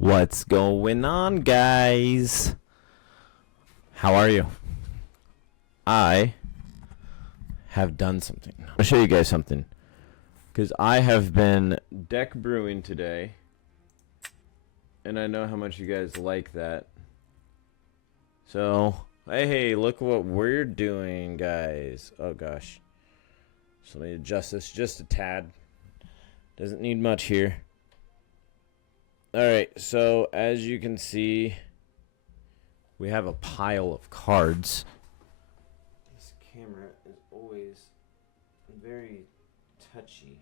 What's going on, guys? How are you? I have done something. I'll show you guys something. Because I have been deck brewing today. And I know how much you guys like that. So, hey, look what we're doing, guys. Oh, gosh. So let me adjust this just a tad. Doesn't need much here. Alright, so as you can see, we have a pile of cards. This camera is always very touchy.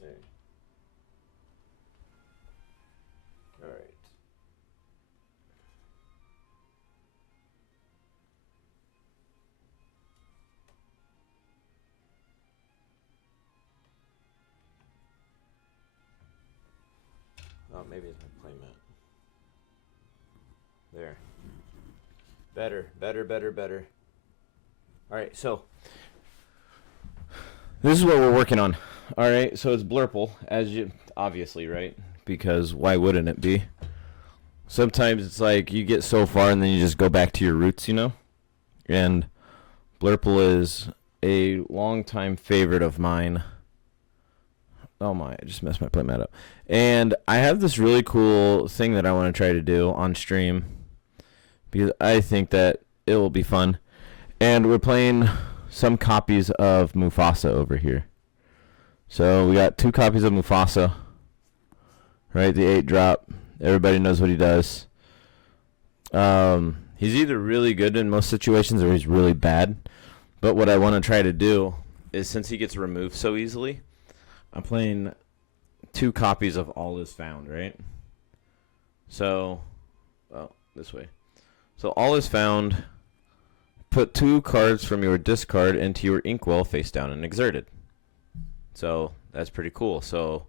There. Alright. Oh, maybe it's my playmat. There. Better. Alright, so this is what we're working on. Alright, so it's Blurple, as you obviously, right? Because why wouldn't it be? Sometimes it's like you get so far and then you just go back to your roots, you know? And Blurple is a longtime favorite of mine. Oh my, I just messed my playmat up. And I have this really cool thing that I want to try to do on stream because I think that it will be fun. And we're playing some copies of Mufasa over here. So we got 2 copies of Mufasa. Right, the 8-drop. Everybody knows what he does. He's either really good in most situations or he's really bad. But what I want to try to do is, since he gets removed so easily, I'm playing 2 copies of All Is Found, right? So, well, this way. So All Is Found, put 2 cards from your discard into your inkwell face down and exerted. So that's pretty cool. So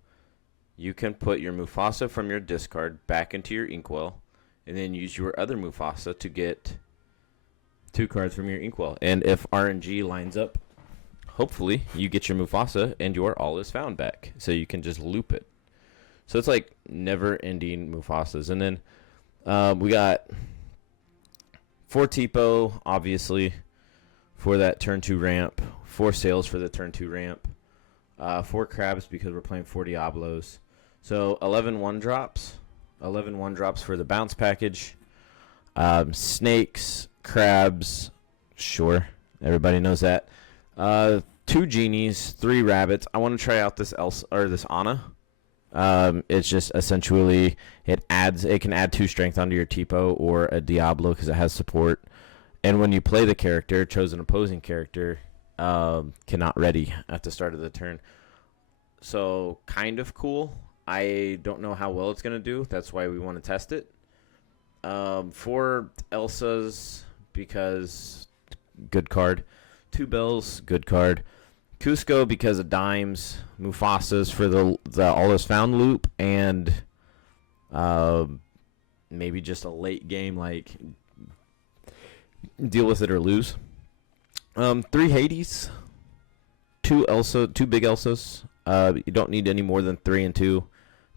you can put your Mufasa from your discard back into your inkwell and then use your other Mufasa to get 2 cards from your inkwell. And if RNG lines up, hopefully you get your Mufasa and your All Is Found back. So you can just loop it. So it's like never-ending Mufasas. And then we got 4 Tipo, obviously, for that turn 2 ramp. 4 Sails for the turn 2 ramp. 4 Crabs because we're playing 4 Diablos. So 11 1-drops. 11 1-drops for the bounce package. Snakes, crabs, sure. Everybody knows that. 2 genies, 3 rabbits. I want to try out this this Anna. It's just essentially it can add 2 strength onto your Tipo or a Diablo because it has support. And when you play the character, chosen opposing character, cannot ready at the start of the turn. So kind of cool. I don't know how well it's gonna do. That's why we want to test it. 4 Elsas because good card. 2 Bells, good card. Cusco because of dimes. Mufasas for the All Is Found loop, and maybe just a late game like deal with it or lose. 3 Hades, 2 big Elsas. You don't need any more than 3 and 2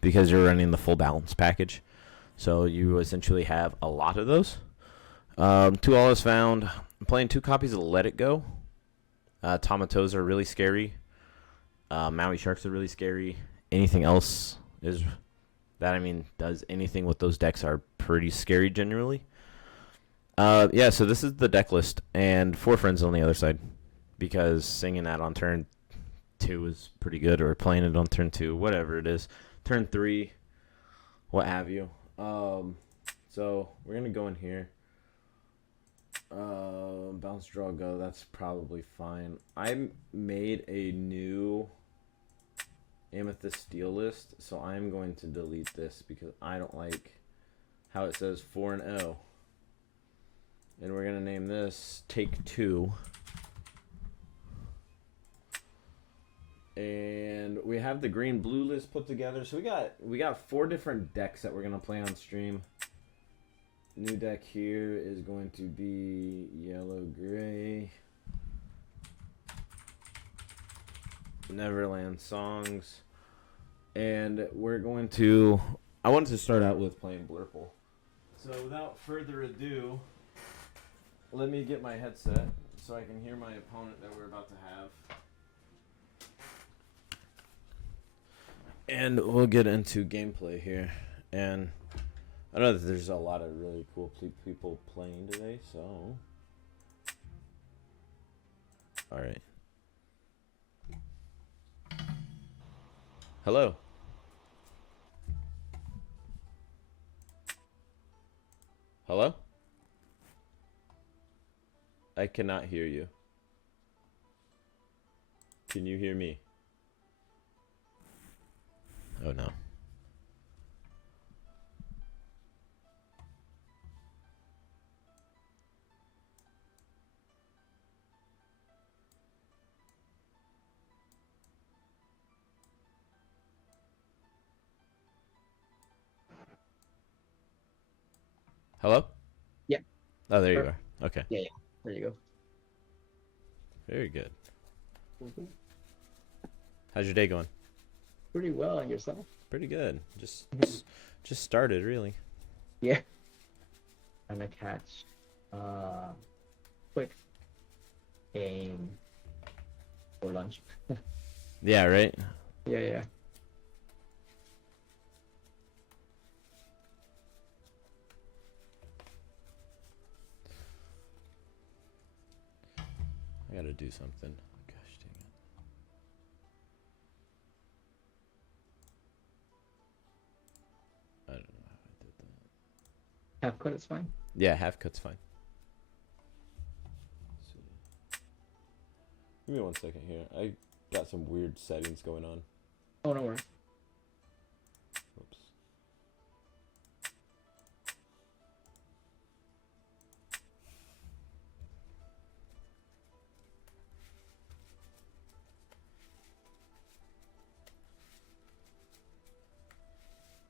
because you're running the full balance package. So you essentially have a lot of those. 2 All Is Found. I'm playing 2 copies of Let It Go. Tomatos are really scary. Maui Sharks are really scary. Anything else is that, does anything with those decks are pretty scary generally. Yeah, so this is the deck list, and 4 friends on the other side, because singing that on turn 2 is pretty good, or playing it on turn 2, whatever it is, turn 3, what have you. So we're gonna go in here. Bounce, draw, go. That's probably fine. I made a new Amethyst Steel list, so I'm going to delete this because I don't like how it says 4 and 0. And we're going to name this Take 2. And we have the green blue list put together. So we got 4 different decks that we're gonna play on stream. New deck here is going to be yellow gray. Neverland Songs. And we're going to I wanted to start out with playing Blurple. So without further ado, let me get my headset so I can hear my opponent that we're about to have. And we'll get into gameplay here. And I know that there's a lot of really cool people playing today, so... Alright. Hello. Hello? I cannot hear you. Can you hear me? Oh no. Hello? Yeah. Oh, there you are. Okay. Yeah. There you go. Very good. How's your day going? Pretty well, and yourself? Pretty good. Just started, really. Yeah. I'm gonna catch quick game for lunch. Yeah, right? Yeah. I gotta do something. Gosh dang it. I don't know how I did that. Half cut is fine. Yeah, half cut's fine. Let's see. Give me 1 second here. I got some weird settings going on. Oh, no worries. Oops.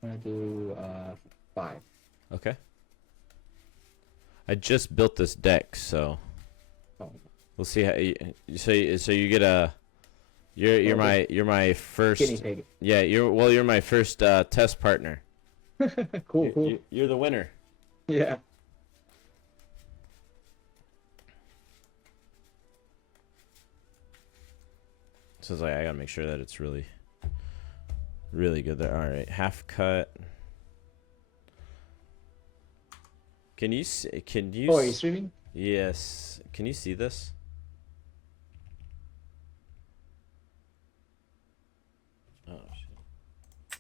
I'm gonna do 5. Okay. I just built this deck, so Oh. we'll see how. So you get a. You're my first. Guinea pig. Yeah, you're my first test partner. Cool. You're the winner. Yeah. So it's like I gotta make sure that it's really good there. All right, half cut. Can you see? Oh, are you streaming? Yes. Can you see this? Oh shit.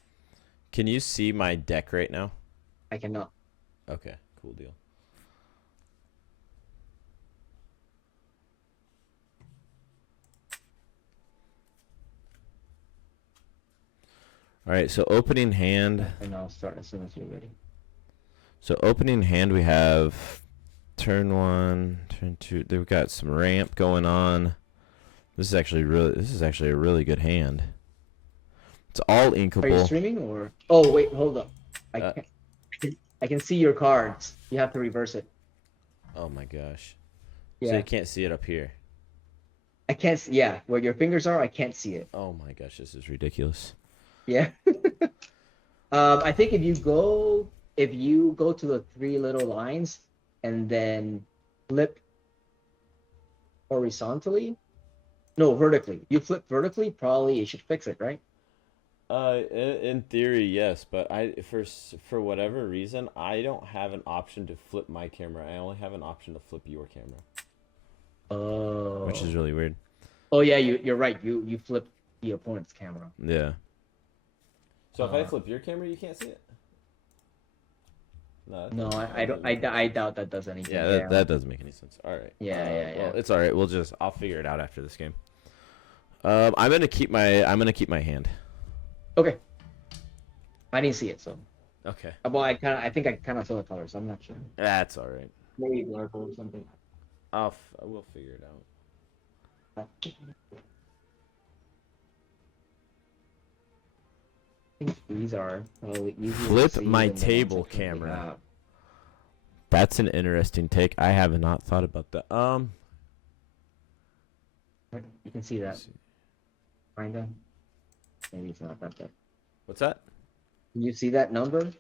Can you see my deck right now? I cannot. Okay, cool deal. All right, so opening hand. And I'll start as soon as you're ready. So opening hand, we have turn 1, turn 2. They've got some ramp going on. This is actually a really good hand. It's all inkable. Are you streaming or? Oh wait, hold up. I can see your cards. You have to reverse it. Oh my gosh. Yeah. So you can't see it up here. I can't. Yeah, where your fingers are, I can't see it. Oh my gosh, this is ridiculous. Yeah. I think if you go to the 3 little lines and then flip horizontally, no, vertically. You flip vertically, probably it should fix it, right? In theory, yes, but for whatever reason, I don't have an option to flip my camera. I only have an option to flip your camera. Oh. Which is really weird. Oh yeah, you're right. You flip the opponent's camera. Yeah. So if I flip your camera, you can't see it? No, I doubt that does anything. Yeah, that doesn't make any sense. All right. Yeah. Well, it's all right. I'll figure it out after this game. I'm gonna keep my hand. Okay. I didn't see it, so. Okay. Well, I think I kind of saw the colors. So I'm not sure. That's all right. Maybe Blurple or something. I will figure it out. think these are probably easier to Flip see my than the ones table I currently camera. have. That's an interesting take. I have not thought about that. You can see that, kinda. Maybe it's not that bad. What's that? Can you see that number?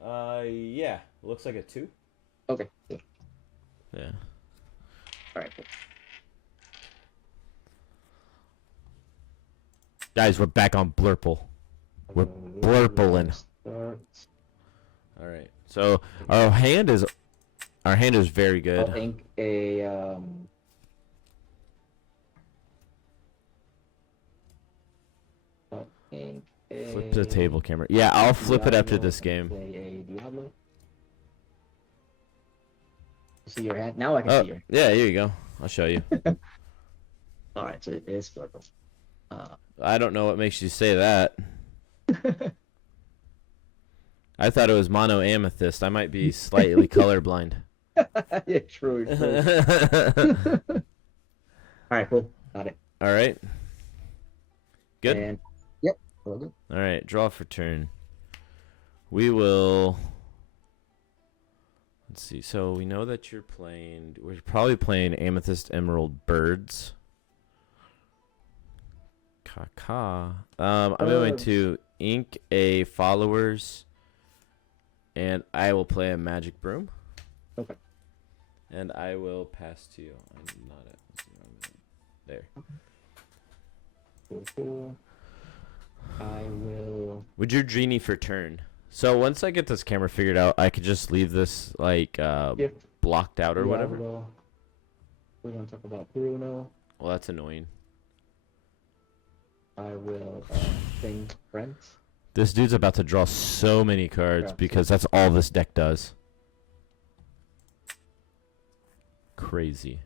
Yeah. Looks like a 2. Okay. Cool. Yeah. All right. Cool. Guys, we're back on Blurple. We're blurpling. All right. So our hand is very good. I think a Flip the table camera. Yeah, I'll flip it after this game. Play a Diablo. See your hand? Now I can see your hand. Yeah, here you go. I'll show you. All right, so it is purple. I don't know what makes you say that. I thought it was mono amethyst. I might be slightly colorblind. Yeah, true. All right, cool. Got it. All right. Good. And, yep. All good. All right, draw for turn. We will. Let's see. So we know that you're playing. We're probably playing Amethyst Emerald Birds. Kaka. I'm going to ink a followers, and I will play a magic broom. Okay. And I will pass to you. I'm not at there. Cool, cool. I will. Would your genie for turn? So once I get this camera figured out, I could just leave this like blocked out or whatever. We're gonna talk about Bruno. Well, that's annoying. I will think Brent. This dude's about to draw so many cards Yeah. because that's all this deck does. Crazy.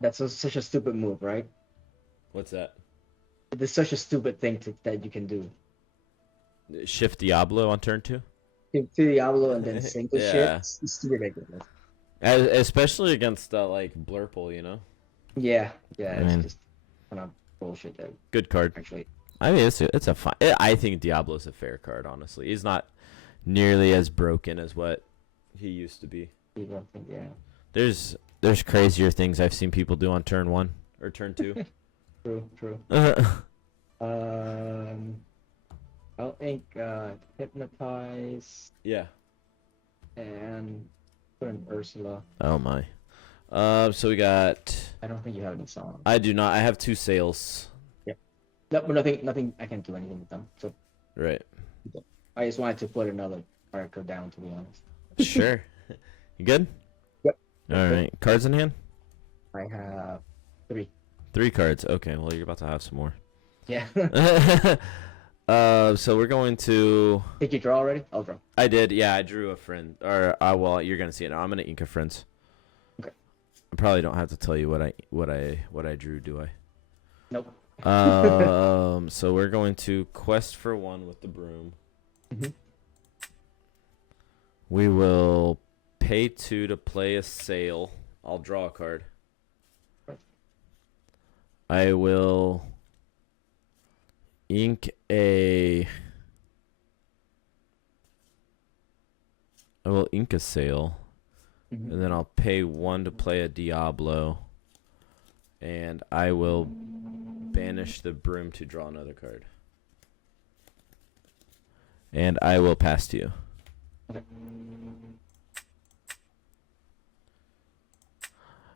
That's such a stupid move, right? What's that? It's such a stupid thing that you can do. Shift Diablo on turn 2? To Diablo and then single Yeah. shit. It's ridiculous. Especially against like Blurple, you know? Yeah, it's I mean, just kind of bullshit. That good card. actually. I mean, it's a fine. I think Diablo's a fair card, honestly. He's not nearly as broken as what he used to be. Yeah. There's crazier things I've seen people do on turn 1 or turn 2. True. I'll ink Hypnotize Yeah. and put in Ursula. Oh my. So we got. I don't think you have any songs. I do not. I have 2 sales. Yep. No, but nothing. I can't do anything with them. So Right. I just wanted to put another character down, to be honest. Sure. You good? Yep. All right. Cards in hand? I have 3. 3 cards. Okay. Well, you're about to have some more. Yeah. So we're going to. Did you draw already? I'll draw. I did. Yeah, I drew a friend. Or well, you're gonna see it now. I'm gonna ink a friends. Okay. I probably don't have to tell you what I drew, do I? Nope. So we're going to quest for 1 with the broom. Mhm. We will pay 2 to play a sail. I'll draw a card. I will ink a sail. Mhm. And then I'll pay 1 to play a Diablo. And I will banish the broom to draw another card. And I will pass to you. Okay.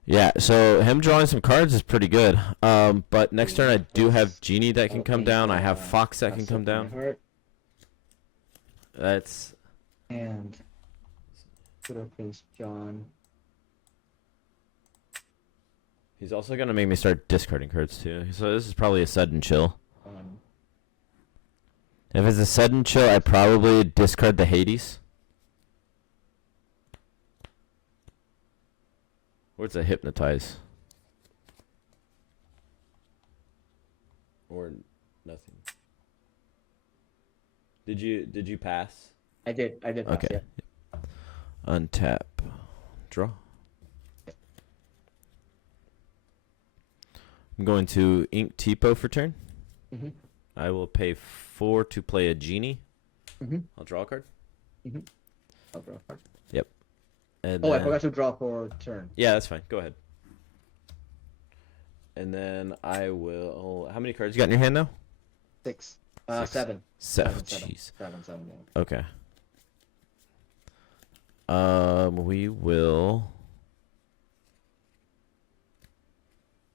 Yeah, so him drawing some cards is pretty good. But next turn I do have Genie that can come down. I have Fox that can come down. That's... And put up his John. He's also going to make me start discarding cards too. So this is probably a sudden chill. If it's a sudden chill, I probably discard the Hades. Or it's a Hypnotize. Or nothing. Did you pass? I did. Pass, Okay. yeah. Untap. Draw. I'm going to ink Tipo for turn. Mhm. I will pay 4 to play a genie. Mm-hmm. I'll draw a card. Mm-hmm. I'll draw a card. Yep. And I then, forgot to draw for turn. yeah, that's fine. Go ahead. And then I will. How many cards you got in your hand now? 6. 6. 7. Jeez. 7. Yeah. Okay. We will.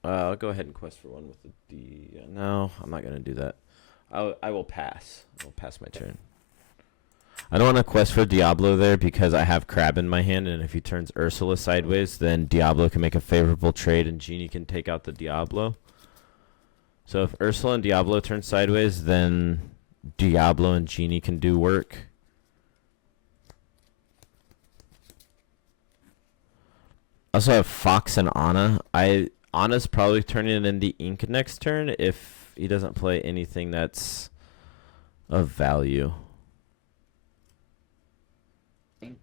I'll go ahead and quest for one with the D. No, I'm not gonna do that. I will pass. I will pass my turn. I don't want to quest for Diablo there because I have Crab in my hand, and if he turns Ursula sideways, then Diablo can make a favorable trade, and Genie can take out the Diablo. So if Ursula and Diablo turn sideways, then Diablo and Genie can do work. I also have Fox and Anna. Anna's probably turning it into ink next turn if he doesn't play anything that's of value. Ink.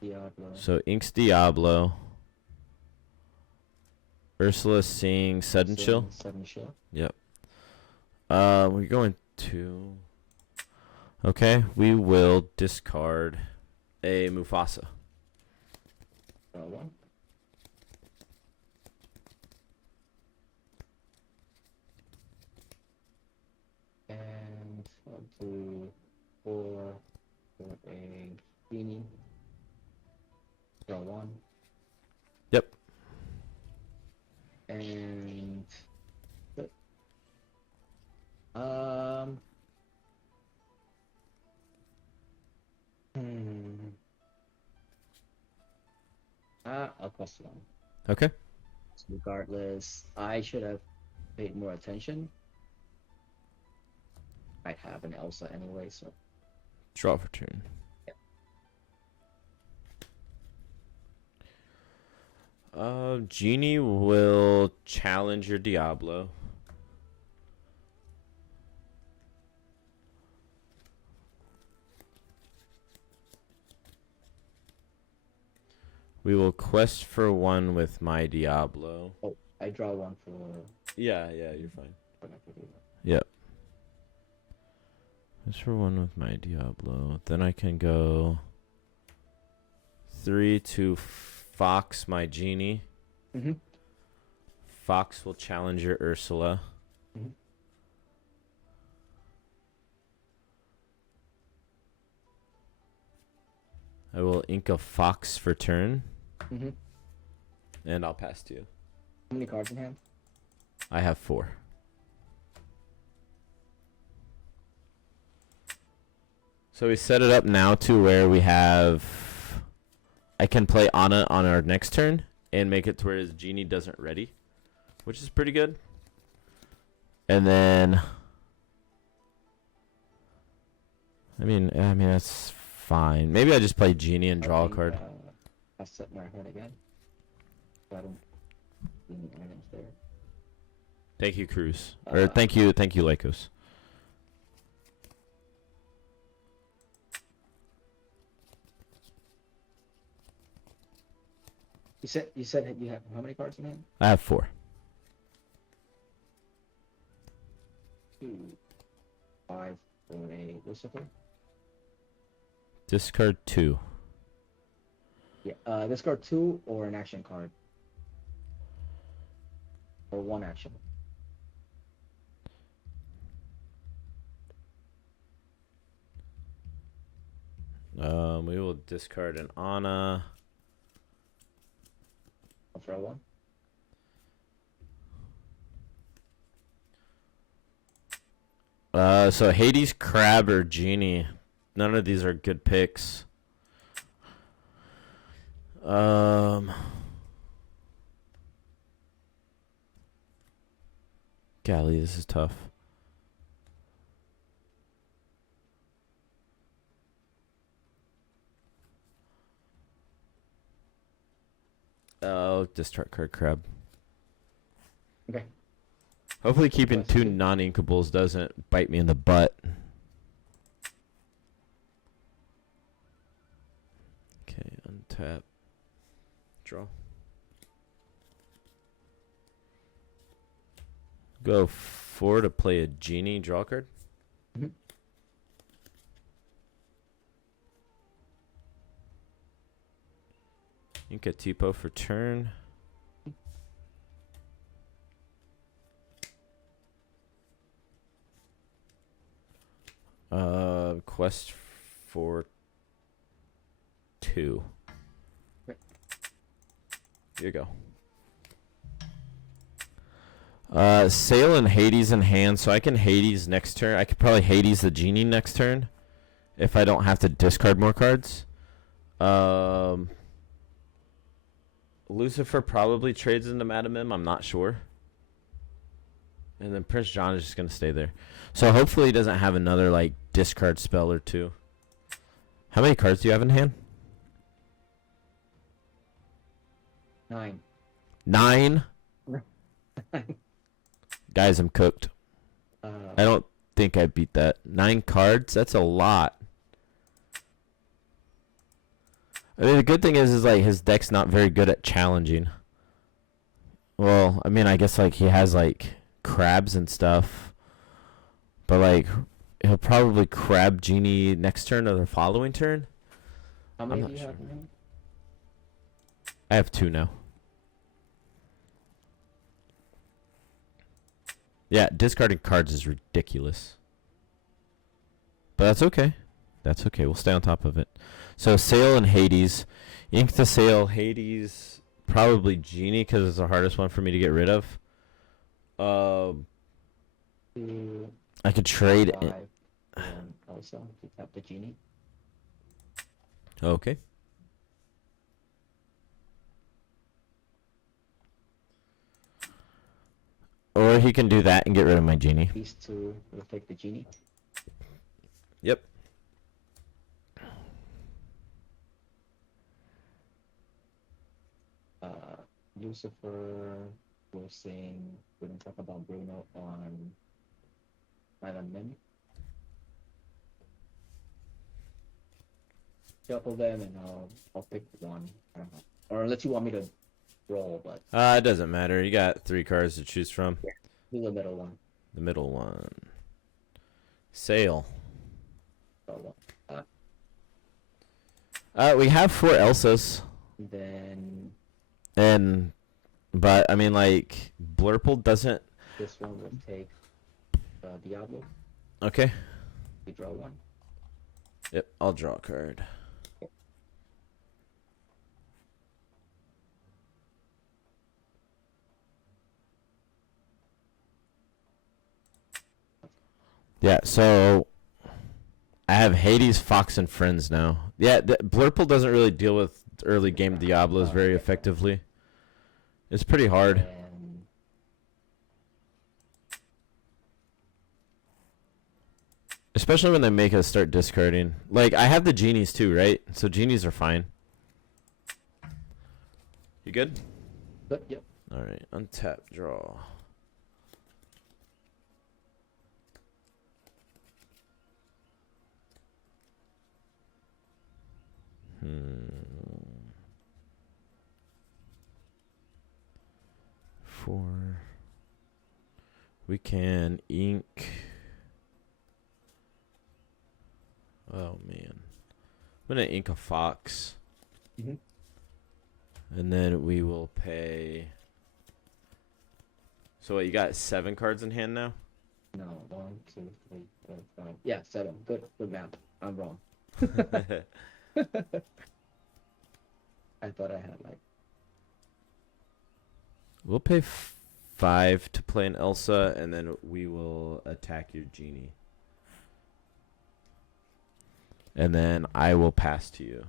Diablo. So Ink's Diablo. Ursula's seeing Sudden Chill. Sudden Chill. Yep. We're going to. Okay, we will discard a Mufasa. Draw 1. And I'll do 4 for a genie. Draw 1. Yep. And good. Hmm. I'll cost 1. Okay. Regardless, I should have paid more attention. I have an Elsa anyway, so. Draw for turn. Genie will challenge your Diablo. We will quest for one with my Diablo. Oh, I draw 1 for. Yeah, you're fine. For that. Yep. Quest for one with my Diablo. Then I can go 3 to Fox my Genie. Mm-hmm. Fox will challenge your Ursula. Mm-hmm. I will ink a Fox for turn. Mm-hmm. And I'll pass to you. How many cards in hand? I have 4. So we set it up now to where we have. I can play Anna on our next turn and make it to where his Genie doesn't ready, which is pretty good. And then, I mean that's fine. Maybe I just play Genie and draw a card. I'll set my head again. So I don't see any items there. Thank you, Cruz. Or thank you, Lycos. You said you have how many cards in hand? I have 4. 2, 5 for a Lucifer. Discard 2. Yeah. Discard 2 or an action card. Or 1 action. We will discard an Anna. I'll throw 1. So Hades, Crab, or Genie. None of these are good picks. Golly, this is tough. Oh, discard card, Crab. Okay. Hopefully keeping 2 non-inkables doesn't bite me in the butt. Okay, untap. Draw. Go 4 to play a genie draw card. Mhm. Inca Tipo for turn. Quest for 2. Right. Here you go. Sail and Hades in hand, so I can Hades next turn. I could probably Hades the genie next turn if I don't have to discard more cards. Lucifer probably trades into Madamim. I'm not sure. And then Prince John is just going to stay there. So hopefully he doesn't have another like discard spell or 2. How many cards do you have in hand? 9. 9? Guys, I'm cooked. I don't think I beat that. 9 cards? That's a lot. I mean, the good thing is like his deck's not very good at challenging. Well, I mean, I guess like he has like crabs and stuff, but like he'll probably crab genie next turn or the following turn. How I'm many not do you sure. have now? I have 2 now. Yeah, discarding cards is ridiculous. But that's okay. That's okay. We'll stay on top of it. So Sail and Hades. Ink to Sail, Hades, probably Genie because it's the hardest one for me to get rid of. 2, I could trade 5, it. and also to tap the genie. Okay. Or he can do that and get rid of my Genie. These 2 will take the genie. Yep. Lucifer will sing. We're gonna talk about Bruno on Island Menu. Shuffle them and I'll pick one. I don't know. Or unless you want me to roll, but It doesn't matter. You got 3 cards to choose from. do the middle one. The middle one. Sail. So, We have 4 Elsas. then But I mean, like Blurple doesn't. this one will take Diablo. Okay. We draw one. Yep. I'll draw a card. Yeah. So I have Hades, Fox, and Friends now. Yeah. Blurple doesn't really deal with early game Diablos very effectively. It's pretty hard. And Especially when they make us start discarding. Like, I have the genies too, right? So genies are fine. You good? but yep. Alright, untap, draw. Four. We can ink. Oh man. I'm gonna ink a fox. Mm-hmm. And then we will pay. So what, you got 7 cards in hand now? No, 1, 2, 3, 4, 5. Yeah, 7. Good math. I'm wrong. I thought I had like. We'll pay 5 to play an Elsa, and then we will attack your genie. And then I will pass to you.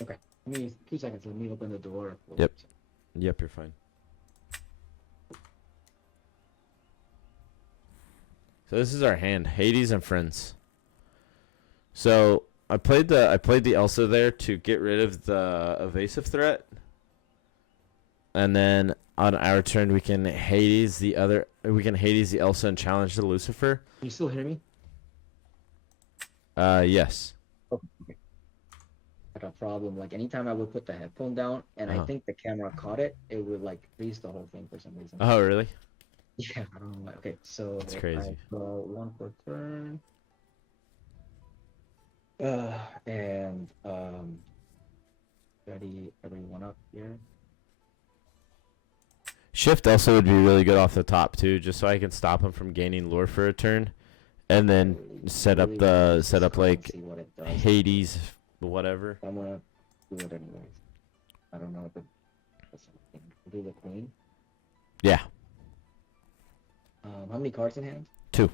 Okay. Give me 2 seconds. Let me open the door. Yep. Yep, you're fine. So this is our hand, Hades and Friends. So I played the Elsa there to get rid of the evasive threat. And then on our turn we can Hades the Elsa and challenge the Lucifer. Can you still hear me? Yes. Okay. Like a problem. Like anytime I would put the headphone down and I Uh-huh. think the camera caught it, it would like freeze the whole thing for some reason. Oh, really? Yeah, I don't know why. Okay, so It's I crazy. draw one per turn. And ready everyone up here. Shift also would be really good off the top too, just so I can stop him from gaining lore for a turn, and I then set up really want to use set this up card and like see what it does. Hades, whatever. I'm gonna do it anyways. I don't know if it does anything. Do the queen. Yeah, How many cards in hand? 2.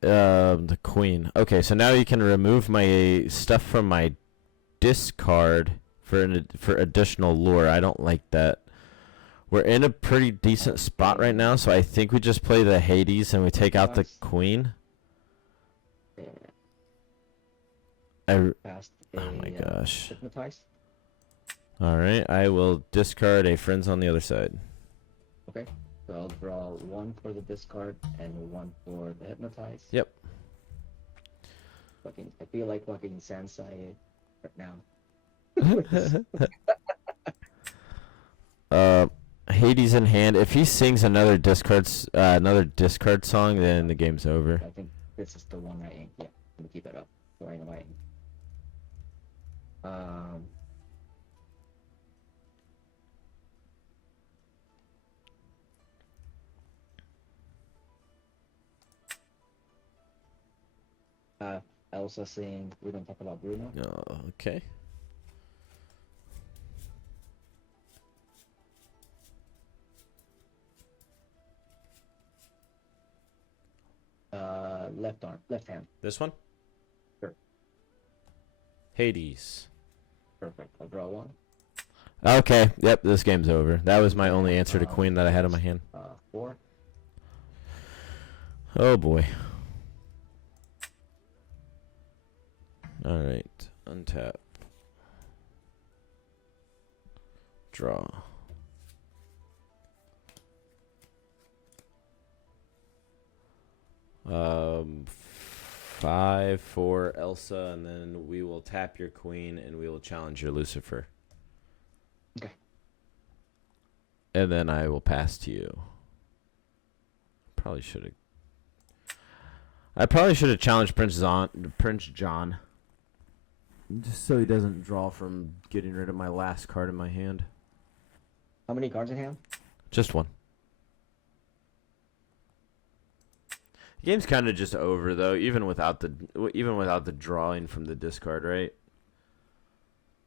The queen. Okay, so now you can remove my stuff from my discard for additional lore. I don't like that. We're in a pretty decent spot right now, so I think we just play the Hades and we take out the queen. Yeah, Oh a my gosh. hypnotize. Alright, I will discard a friends on the other side. Okay, so I'll draw 1 for the discard and 1 for the hypnotize. Yep. I feel like fucking Sansai right now. Hades in hand. If he sings another discard song, then the game's over. I think this is the one I inked. Yeah, let me keep it up. So I know I inked. Elsa saying we don't talk about Bruno. Okay. Left hand. This one? Sure. Hades. Perfect. I'll draw 1. Okay, yep, this game's over. That was my only answer to queen that I had in my hand. 4. Oh boy. Alright, untap. Draw. Um, 5 for Elsa, and then we will tap your queen, and we will challenge your Lucifer. Okay. And then I will pass to you. I probably should have challenged Prince John. Just so he doesn't draw from getting rid of my last card in my hand. How many cards in hand? Just 1. The game's kind of just over though, even without the drawing from the discard, right?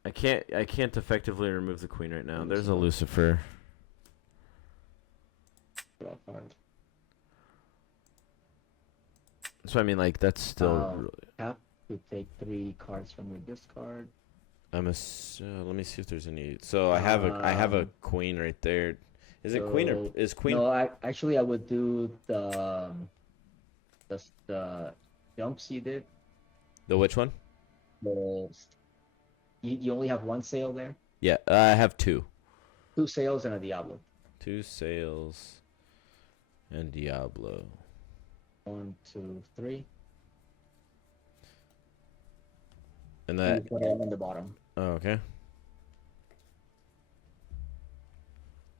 I can't effectively remove the queen right now. There's a Lucifer. Draw card. So I mean, like that's still. Tap to take 3 cards from your discard. Let me see if there's any. So I have a queen right there. Is it queen or is queen? No, I would do the jumps you did. The which one? You only have 1 sail there. Yeah, I have 2. 2 sails and a Diablo. 2 sails and Diablo. 1, 2, 3. And that. You put it in the bottom. Oh, okay.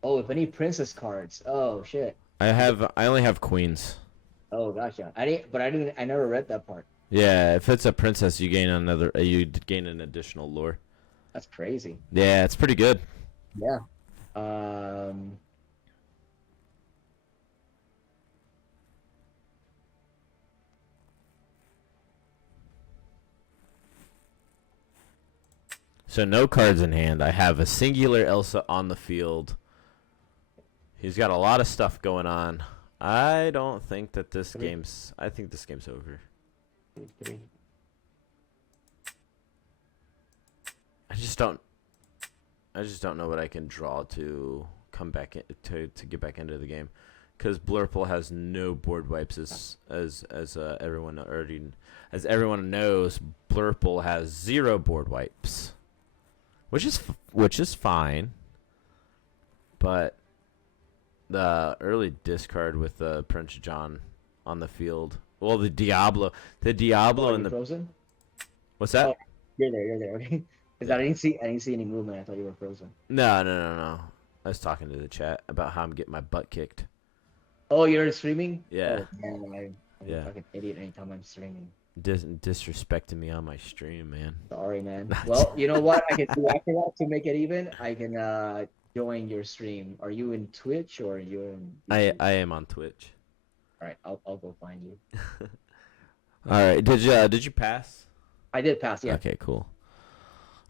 Oh, if any princess cards. Oh shit. I only have queens. Oh gotcha. I never read that part. Yeah, if it's a princess, you gain an additional lore. That's crazy. Yeah, it's pretty good. Yeah. So no cards in hand. I have a singular Elsa on the field. He's got a lot of stuff going on. I don't think that this game's. I think this game's over. 3. I just don't know what I can draw to come back to get back into the game, because Blurple has no board wipes as everyone knows. Blurple has 0 board wipes, which is fine, but the early discard with Prince John on the field. Well, the Diablo and the frozen. What's that? Oh, you're there. Okay. Because I didn't see any movement. I thought you were frozen. No. I was talking to the chat about how I'm getting my butt kicked. Oh, you're streaming? Yeah. Oh, man, I'm Yeah. a fucking idiot anytime I'm streaming. Disrespecting me on my stream, man. Sorry, man. Well, you know what I can do after that to make it even? I can join your stream. Are you in Twitch or are you in YouTube? I am on Twitch. All right, I'll go find you. All right. Did you pass? I did pass, yeah. Okay, cool.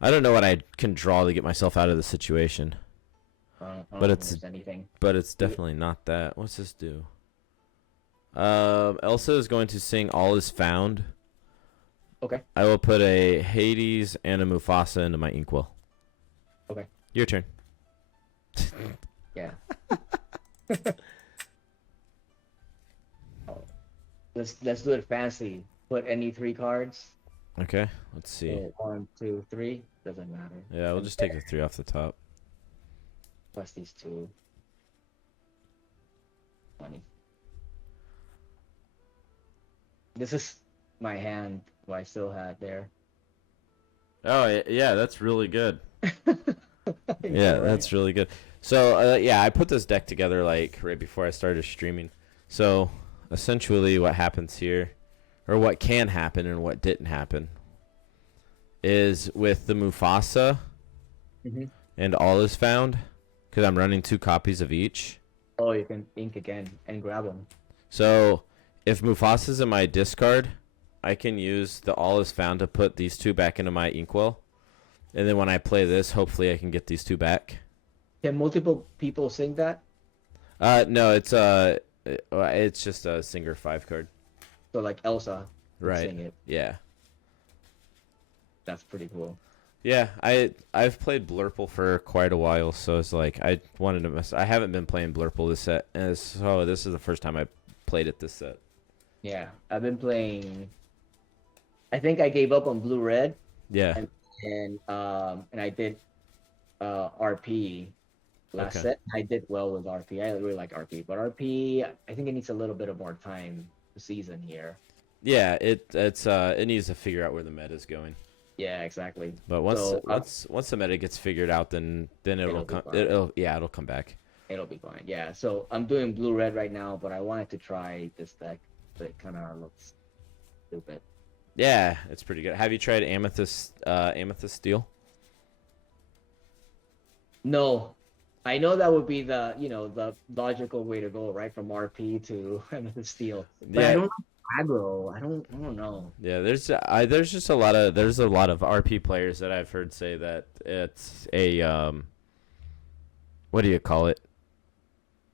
I don't know what I can draw to get myself out of the situation, I don't but think it's there's anything. definitely not that. What's this do? Elsa is going to sing "All Is Found." Okay. I will put a Hades and a Mufasa into my inkwell. Okay. Your turn. Yeah. Oh. Let's do it fancy. Put any 3 cards. Okay. Let's see. 1, 2, 3. Doesn't matter. Yeah, we'll just take the 3 off the top. Plus these 2. 20. This is my hand. What I still had there. Oh yeah, that's really good. Yeah, Right. that's really good. So yeah, I put this deck together like right before I started streaming. So essentially, what happens here, or what can happen and what didn't happen, is with the Mufasa Mhm. and All Is Found, because I'm running 2 copies of each. Oh, you can ink again and grab them. So if Mufasa's in my discard, I can use the All Is Found to put these 2 back into my inkwell. And then when I play this, hopefully I can get these 2 back. Can multiple people sing that? No, it's just a Singer 5 card. So like Elsa can Right. sing it. Yeah. That's pretty cool. Yeah, I've played Blurple for quite a while, so it's like I wanted to mess. I haven't been playing Blurple this set, and so this is the first time I played it this set. Yeah, I've been playing. I think I gave up on Blue Red, Yeah. and I did RP last Okay. set. I did well with RP. I really like RP, but RP I think it needs a little bit of more time to season here. Yeah, it needs to figure out where the meta's going. Yeah, exactly. But once So, once the meta gets figured out, then it'll It'll be come. fine. It'll come back. It'll be fine. Yeah. So I'm doing Blue Red right now, but I wanted to try this deck, but it kind of looks stupid. Yeah, it's pretty good. Have you tried Amethyst Steel? No, I know that would be the the logical way to go, right? From RP to Steel. But Yeah. I don't like aggro. I don't know. Yeah, there's just a lot of RP players that I've heard say that it's a what do you call it?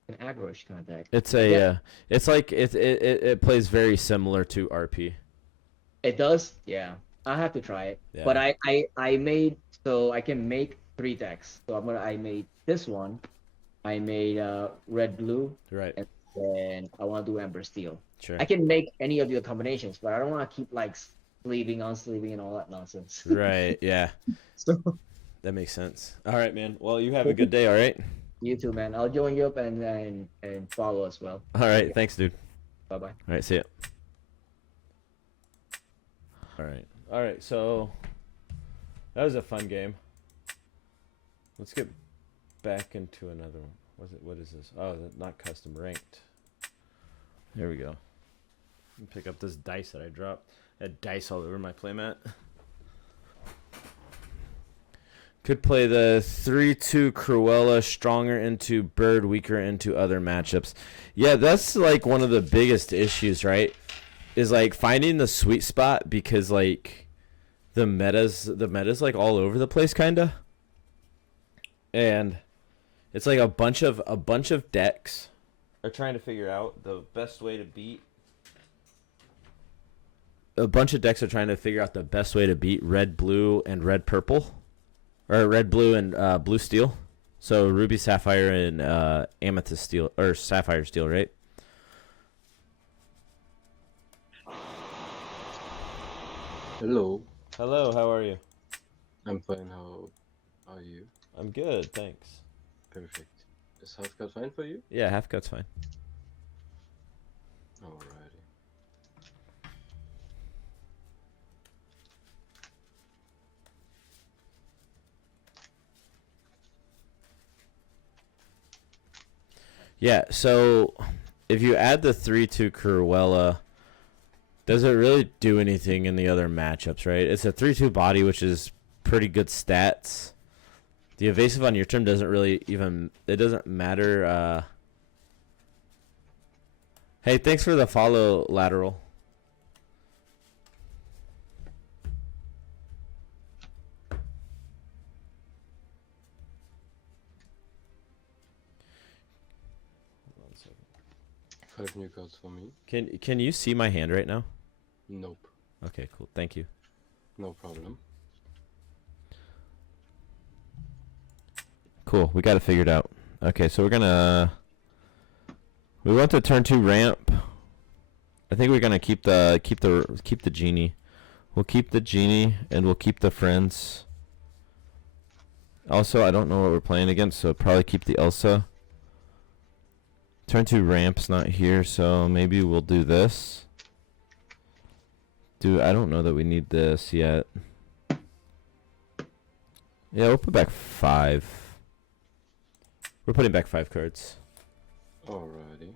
An aggro-ish kind of deck. It's it's like it plays very similar to RP. It does? Yeah. I have to try it. Yeah. But I made so I can make 3 decks. So I made this one. I made red blue, Right. and then I want to do Ember Steel. Sure. I can make any of the combinations, but I don't want to keep like sleeving, unsleeving, and all that nonsense. Right. Yeah. So That makes sense. All right, man. Well, you have a good day. All right. you too, man. I'll join you up and follow as well. All right. Thanks, dude. Bye bye. All right. See ya. All right. All right. So that was a fun game. Let's get back into another one. What is this? Oh, not custom ranked. There we go. Let me pick up this dice that I dropped. I had dice all over my playmat. Could play the 3-2 Cruella, stronger into Bird, weaker into other matchups. Yeah, that's like one of the biggest issues, right? Is like finding the sweet spot, because like the meta's like all over the place kinda. And it's like a bunch of decks are trying to figure out the best way to beat. A bunch of decks are trying to figure out the best way to beat red, blue, and red, purple, or red, blue, and blue, steel. So ruby, sapphire, and amethyst steel, or sapphire steel, right? Hello, Hello, how are you? I'm fine. How are you? I'm good, thanks. Perfect. Is half cut fine for you? Yeah, half cut's fine. Alrighty. Yeah, so if you add the 3/2 Cruella, does it really do anything in the other matchups, right? It's a 3/2 body, which is pretty good stats. The evasive on your turn doesn't really even... It doesn't matter. Hey, thanks for the follow, Lateral. Hold on a second. 5 new cards for me. Can you see my hand right now? Nope. Okay, cool. Thank you. No problem. Cool. We got it figured out. Okay, so we're gonna... We want to turn 2 ramp. I think we're gonna keep the genie. We'll keep the genie and we'll keep the friends. Also, I don't know what we're playing against, so probably keep the Elsa. Turn 2 ramp's not here, so maybe we'll do this. I don't know that we need this yet. Yeah, we'll put back 5. We're putting back 5 cards. Alrighty.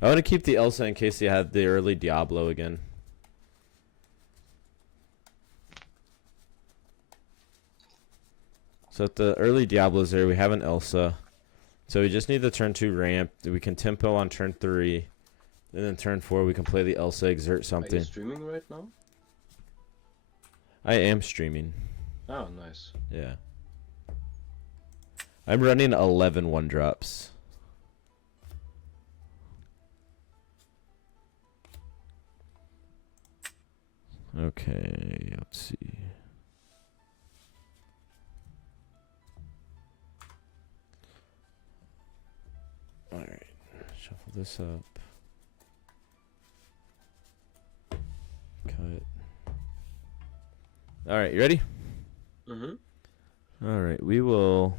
I want to keep the Elsa in case they have the early Diablo again. So if the early Diablo's there, we have an Elsa. So we just need the turn 2 ramp. We can tempo on turn 3. And then turn 4, we can play the Elsa, exert something. Are you streaming right now? I am streaming. Oh, nice. Yeah. I'm running 11 1-drops. Okay, let's see. Alright, shuffle this up. Cut. Alright, you ready? Mm-hmm. Alright, we will...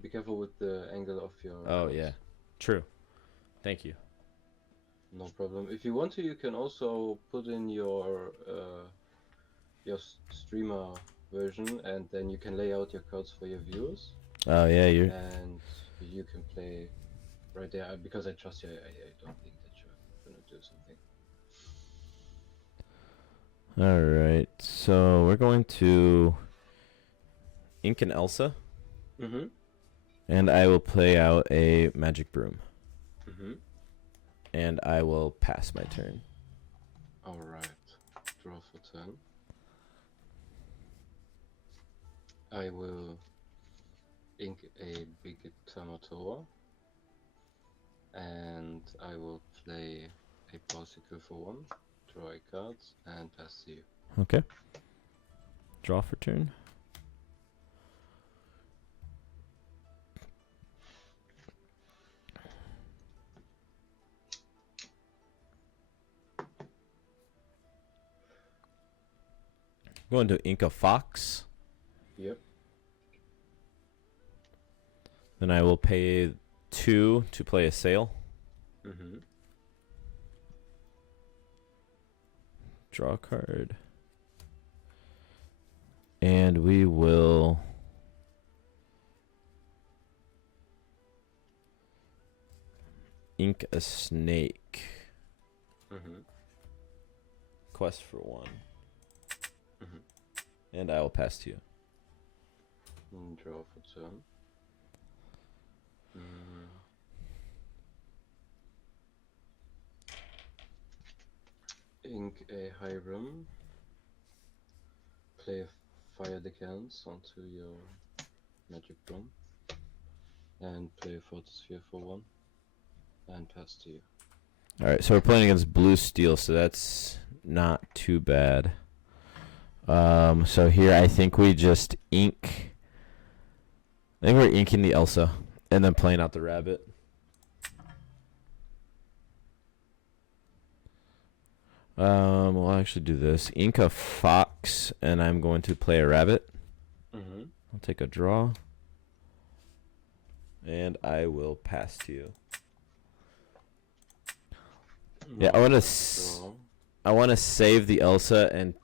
Be careful with the angle of your... Oh, mouse. yeah. True. Thank you. No problem. If you want to, you can also put in your streamer version, and then you can lay out your cards for your viewers. Oh, yeah, you're... And you can play right there. Because I trust you, I don't think that you're gonna do something. Alright, so we're going to ink an Elsa. Mm-hmm. And I will play out a Magic Broom. Mm-hmm. And I will pass my turn. Alright. Draw for turn. I will ink a big Tamatoa. And I will play a Bicycle for 1. Draw a card and pass to you. Okay. Draw for turn. Going to ink a Fox. Yep. Then I will pay 2 to play a Sail. Mm-hmm. Draw a card. And we will... ink a Snake. Mm-hmm. Quest for 1. Mm-hmm. And I will pass to you. And draw for turn. Ink a Hiram. Play a Fire Decans onto your Magic Broom. And play a Photosphere for 1. And pass to you. Alright, so we're playing against Blue Steel, so that's not too bad. So here I think we just ink... I think we're inking the Elsa, and then playing out the Rabbit. We'll actually do this. Ink a Fox, and I'm going to play a Rabbit. Mm-hmm. I'll take a draw. And I will pass to you. Yeah, I want to save the Elsa in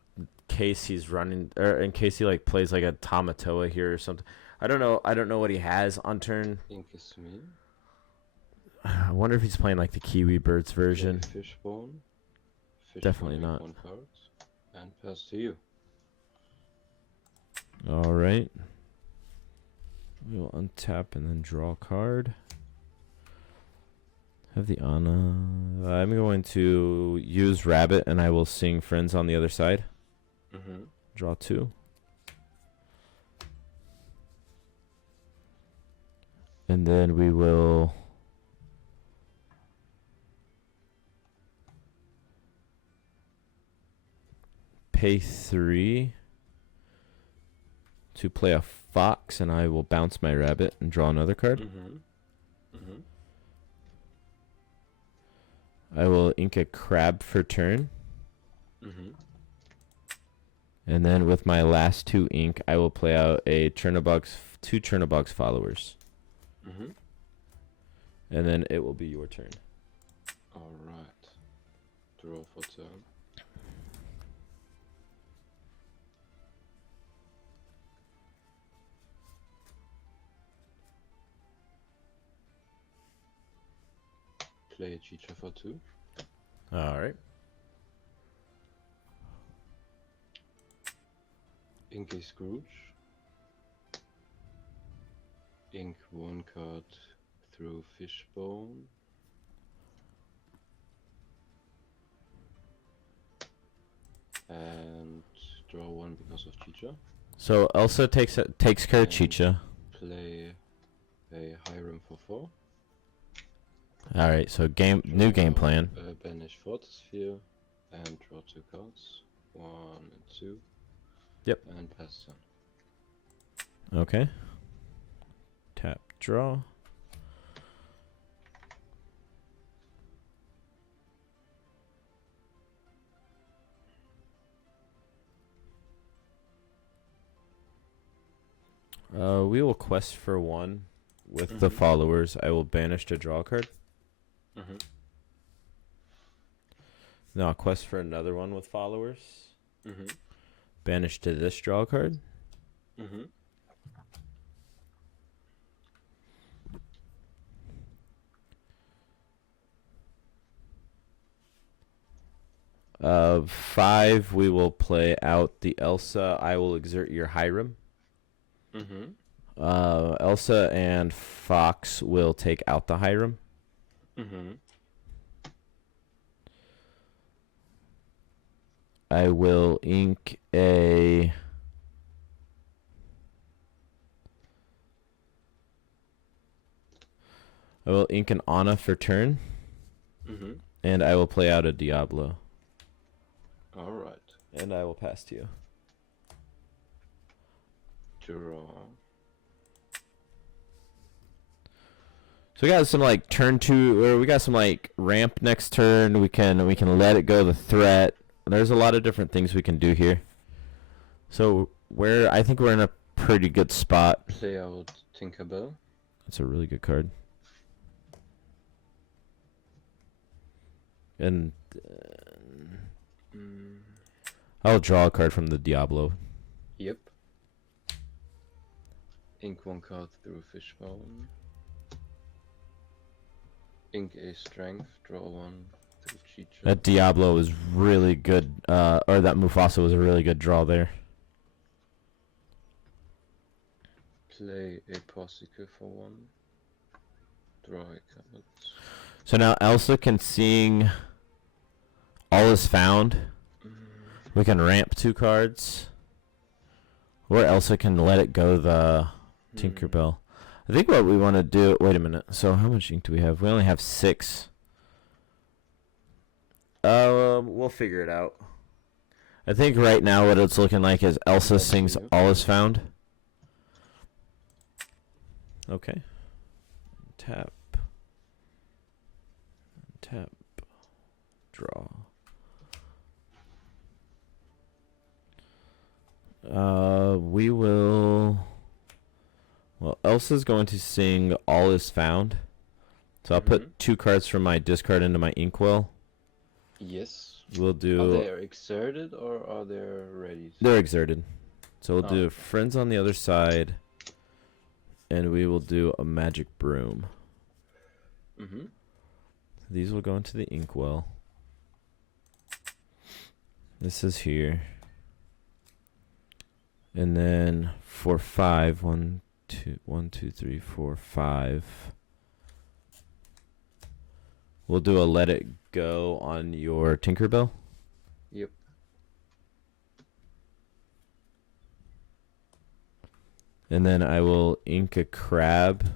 case he's running, or in case he like plays like a Tamatoa here or something. I don't know. I don't know what he has on turn. Ink is me. I wonder if he's playing like the Kiwi Birds version. Play Fishbone. Definitely Fishbone not. One card. And pass to you. All right. We will untap and then draw a card. Have the Anna. I'm going to use Rabbit and I will sing Friends on the other side. Mm-hmm. Draw 2. And then we will pay 3 to play a fox, and I will bounce my rabbit and draw another card. Mm-hmm. Mm-hmm. I will ink a crab for turn. Mm-hmm. And then with my last 2 ink, I will play out a Chernobog's, 2 Chernobog's followers. Mm-hmm. And then it will be your turn. Alright. Draw for turn. Play a Chicha for 2. All right. Ink a Scrooge. Ink 1 card through Fishbone. And draw 1 because of Chicha. So Elsa takes care of And Chicha. Play a Hiram for 4. All right. So new game plan. Banish Photosphere and draw 2 cards. 1 and 2. Yep. And pass turn. Okay. Tap, draw. We will quest for 1 with the followers. I will banish to draw a card. Mm-hmm. Now quest for another 1 with followers. Mm-hmm. Banish to this draw card. Mm-hmm. 5, we will play out the Elsa. I will exert your Hiram. Mm-hmm. Elsa and Fox will take out the Hiram. Mm-hmm. I will ink a... I will ink an Anna for turn. Mm-hmm. And I will play out a Diablo. Alright. And I will pass to you. Draw. So we got some like turn 2, or we got some like ramp next turn. We can let it go the threat. There's a lot of different things we can do here. So I think we're in a pretty good spot. Play out Tinkerbell. That's a really good card. And I'll draw a card from the Diablo. Yep. Ink 1 card through Fishbone. Ink a Strength, draw 1 through Chicha. That Diablo was really good, or that Mufasa was a really good draw there. Play a Porsica for 1. Draw a card. So now Elsa can sing All Is Found. We can ramp 2 cards. Or Elsa can let it go the Tinkerbell. I think what we want to do... Wait a minute. So how much ink do we have? We only have 6. We'll figure it out. I think right now what it's looking like is Elsa sings All Is Found. Okay. Tap. Tap. Draw. We will... Well, Elsa's going to sing All Is Found. So I'll put 2 cards from my discard into my inkwell. Yes. We'll do... Are they exerted or are they ready? They're exerted. So we'll do Friends on the other side. and we will do a magic broom. Mm-hmm. These will go into the inkwell. This is here. And then for 5, 1, 2, 3, 4, 5. We'll do a let it go on your Tinkerbell. Yep. And then I will ink a crab.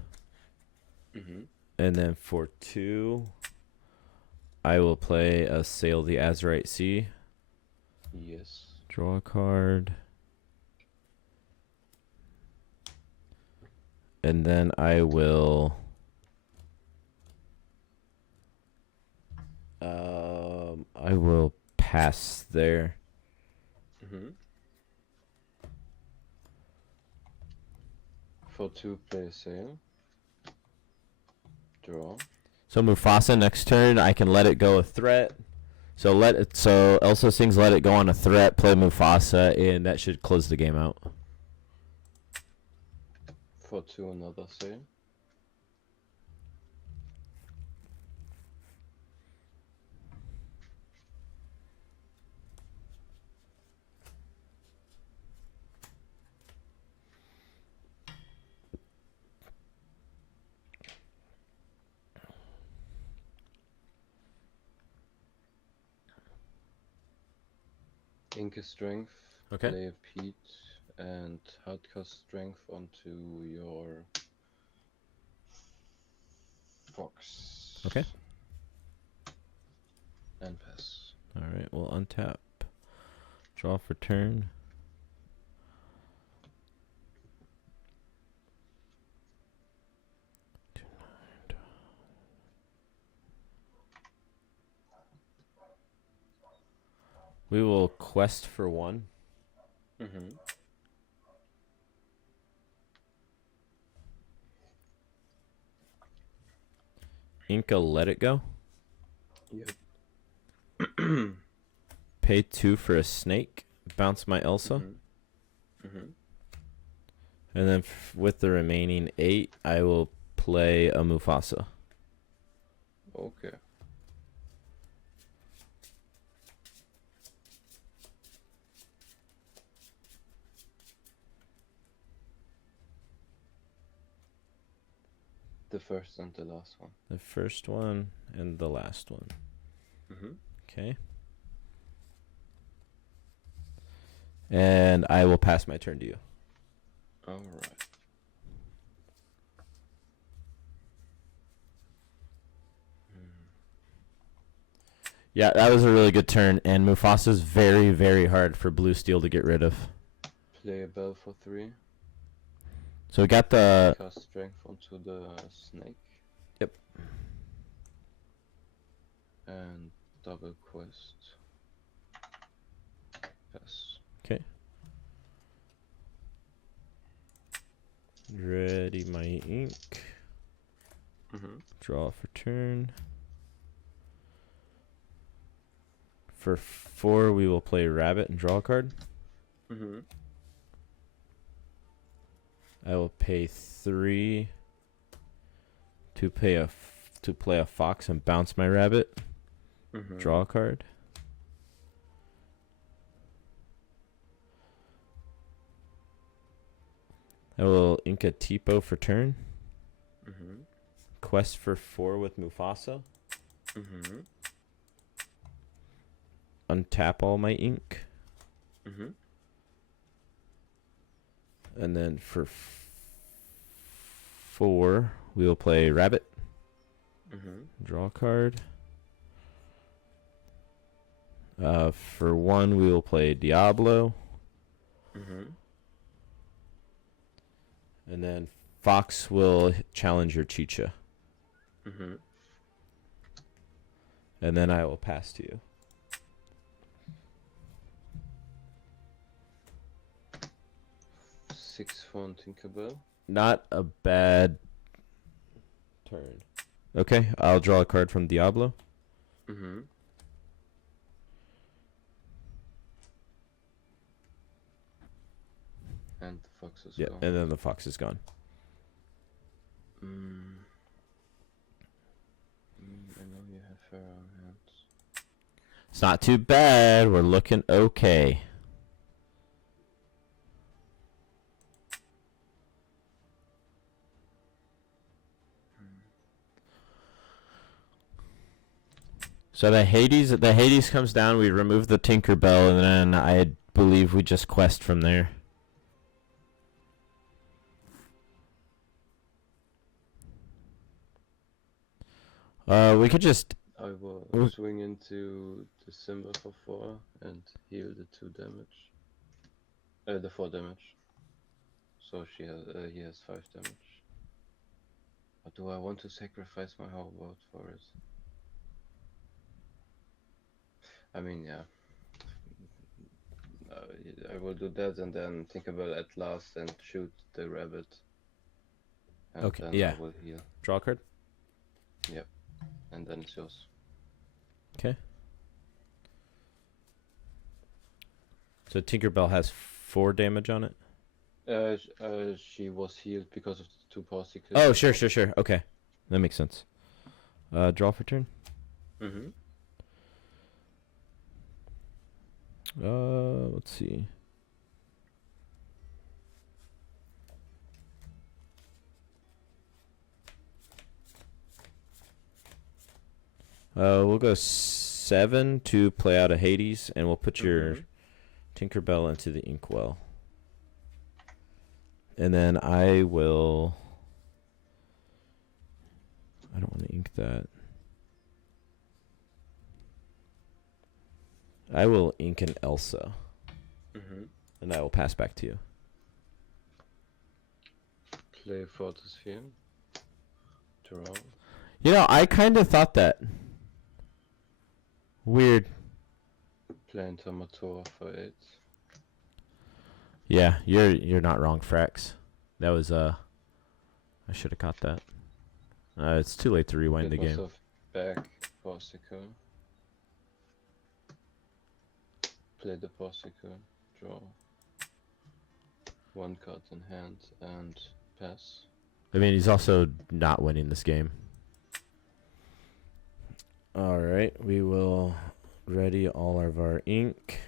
Mm-hmm. And then for 2, I will play a Sail the Azurite Sea. Yes. Draw a card. And then I will pass there. Mm-hmm. For 2, play a sail. Draw. So Mufasa next turn, I can let it go a threat. So Elsa sings let it go on a threat, play Mufasa, and that should close the game out. For 2, another sail. Inca strength. Okay. Play a Pete and hardcast strength onto your fox. Okay. And pass. All right, we'll untap. Draw for turn. We will quest for 1. Mm-hmm. Inca let it go. Yep. Pay 2 for a snake. Bounce my Elsa. Mm-hmm. Mm-hmm. And then with the remaining 8, I will play a Mufasa. Okay. The first and the last one. The first one and the last one. Mm-hmm. Okay. And I will pass my turn to you. Alright. Yeah, that was a really good turn. And Mufasa's very, very hard for blue steel to get rid of. Play a bell for 3. So we got the... Cast strength onto the snake. Yep. And double quest. Pass. Okay. Ready my ink. Mm-hmm. Draw for turn. For 4, we will play rabbit and draw a card. Mm-hmm. I will pay 3 to play a fox and bounce my rabbit. Mm-hmm. Draw a card. I will ink a Tipo for turn. Mm-hmm. Quest for 4 with Mufasa. Mm-hmm. Untap all my ink. Mm-hmm. And then for 4, we will play rabbit. Mm-hmm. Draw a card. For 1, we will play Diablo. Mm-hmm. And then Fox will challenge your Chicha. Mm-hmm. And then I will pass to you. Six for Tinkerbell. Not a bad turn. Okay, I'll draw a card from Diablo. Mm-hmm. And the fox is Yeah, gone. and then the fox is gone. It's not too bad. We're looking okay. So the Hades comes down. We remove the Tinkerbell, and then I believe we just quest from there. We could just. I will swing into the symbol for 4 and heal the 2 damage. The 4 damage. So he has 5 damage. Or do I want to sacrifice my whole world for it? I mean, yeah. I will do that and then think about it at last and shoot the rabbit. And Okay, then yeah. I will heal. Draw a card. Yep. And then it's yours. Okay. So Tinkerbell has 4 damage on it. She was healed because of the 2 particles. Oh, sure. Okay, that makes sense. Draw for turn. Mm-hmm. Let's see. We'll go 7 to play out a Hades, and we'll put your Tinkerbell into the inkwell. And then I don't want to ink that. I will ink an Elsa. And I will pass back to you. Play Photosphere. Draw. You know, I kind of thought that. Weird. Play Intermator for 8. Yeah, you're not wrong, Frax. That was I should have caught that. It's too late to rewind the game. Back Particle. Play the Particle. Draw. 1 card in hand and pass. I mean, he's also not winning this game. Alright, we will ready all of our ink.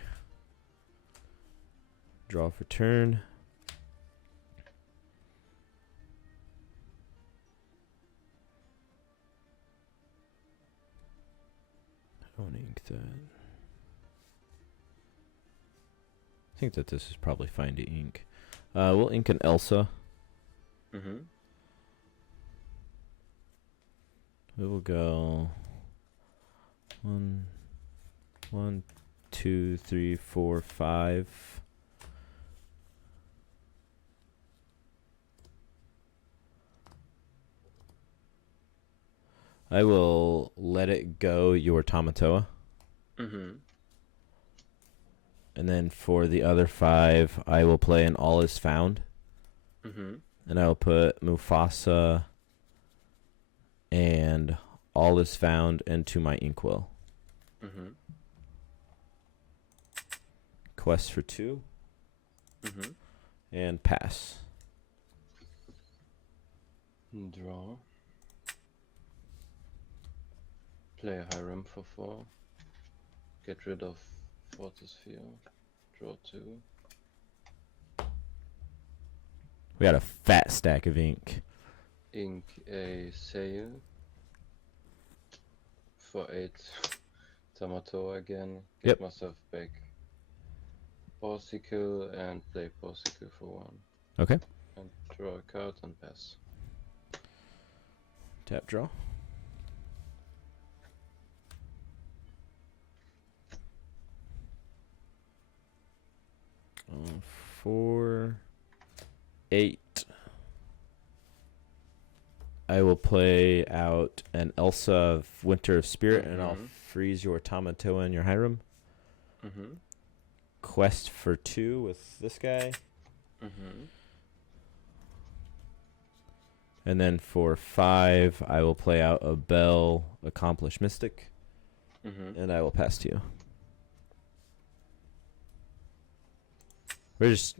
Draw for turn. I don't ink that. I think that this is probably fine to ink. We'll ink an Elsa. We will go 1, 2, 3, 4, 5. I will let it go your Tamatoa. And then for the other 5, I will play an All Is Found. And I will put Mufasa and All Is Found into my inkwell. Quest for 2. And pass. Draw. Play a Hiram for 4. Get rid of Photosphere. Draw 2. We got a fat stack of ink. Ink a Sail for 8. Tamato again. Get myself back. Particle and play Particle for 1. Okay. And draw a card and pass. Tap draw. Uh, 4, 8. I will play out an Elsa of Winter of Spirit, and I'll freeze your Tamatoa and your Hiram. Quest for 2 with this guy. And then for 5, I will play out a Bell Accomplished Mystic. And I will pass to you. We're just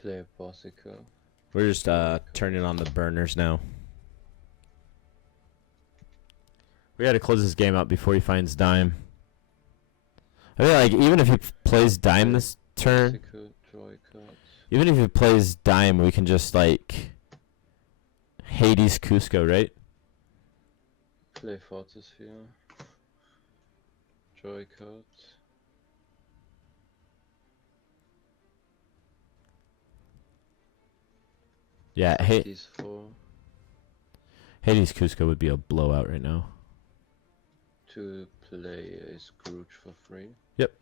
play a Particle. We're just turning on the burners now. We gotta close this game out before he finds Dime. I mean, like, even if he plays dime this turn, Execute, draw a card. even if he plays dime, we can just, like, Hades Cusco, right? Play Fortis here. Draw a card. Yeah, These 4 Hades Cusco would be a blowout right now. to play a Scrooge for free. Yep.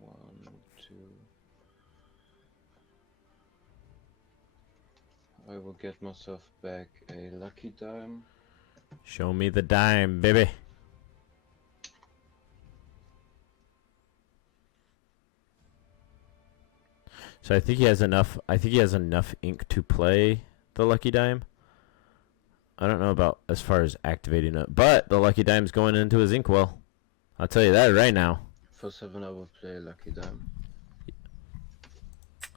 1, 2. I will get myself back a lucky dime. Show me the dime, baby. So I think he has enough. I think he has enough ink to play the lucky dime. I don't know about as far as activating it, but the lucky dime's going into his inkwell. I'll tell you that right now. For 7 I will play lucky dime.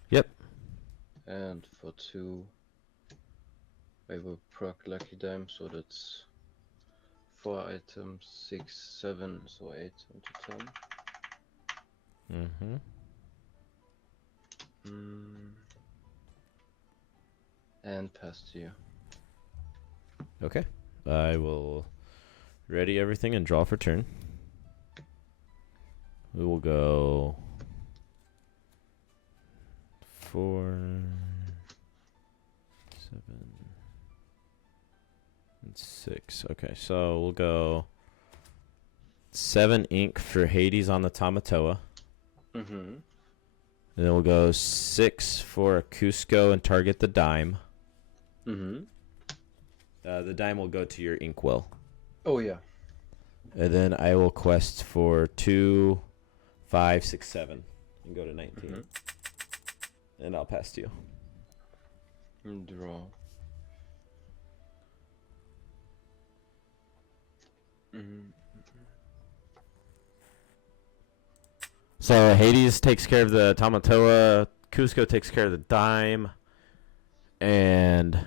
Yep. And for 2 I will proc lucky dime, so that's 4 items, 6, 7, so 8 into 10. Mm-hmm. And pass to you. Okay. I will ready everything and draw for turn. We will go 4, 7, and 6. Okay, so we'll go 7 ink for Hades on the Tamatoa. Mm-hmm. And then we'll go 6 for a Cusco and target the dime. Mm-hmm. The dime will go to your inkwell. Oh yeah. And then I will quest for 2, 5, 6, 7. And go to 19. Mm-hmm. And I'll pass to you. Draw. Mm-hmm. So Hades takes care of the Tamatoa, Cusco takes care of the dime, and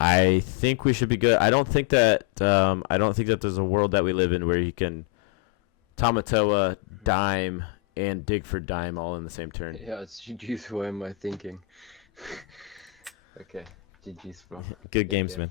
I think we should be good. I don't think that there's a world that we live in where you can Tamatoa, dime, and dig for dime all in the same turn. Yeah, it's GG's. Why am I thinking? Okay, GG's, bro. Good games, man.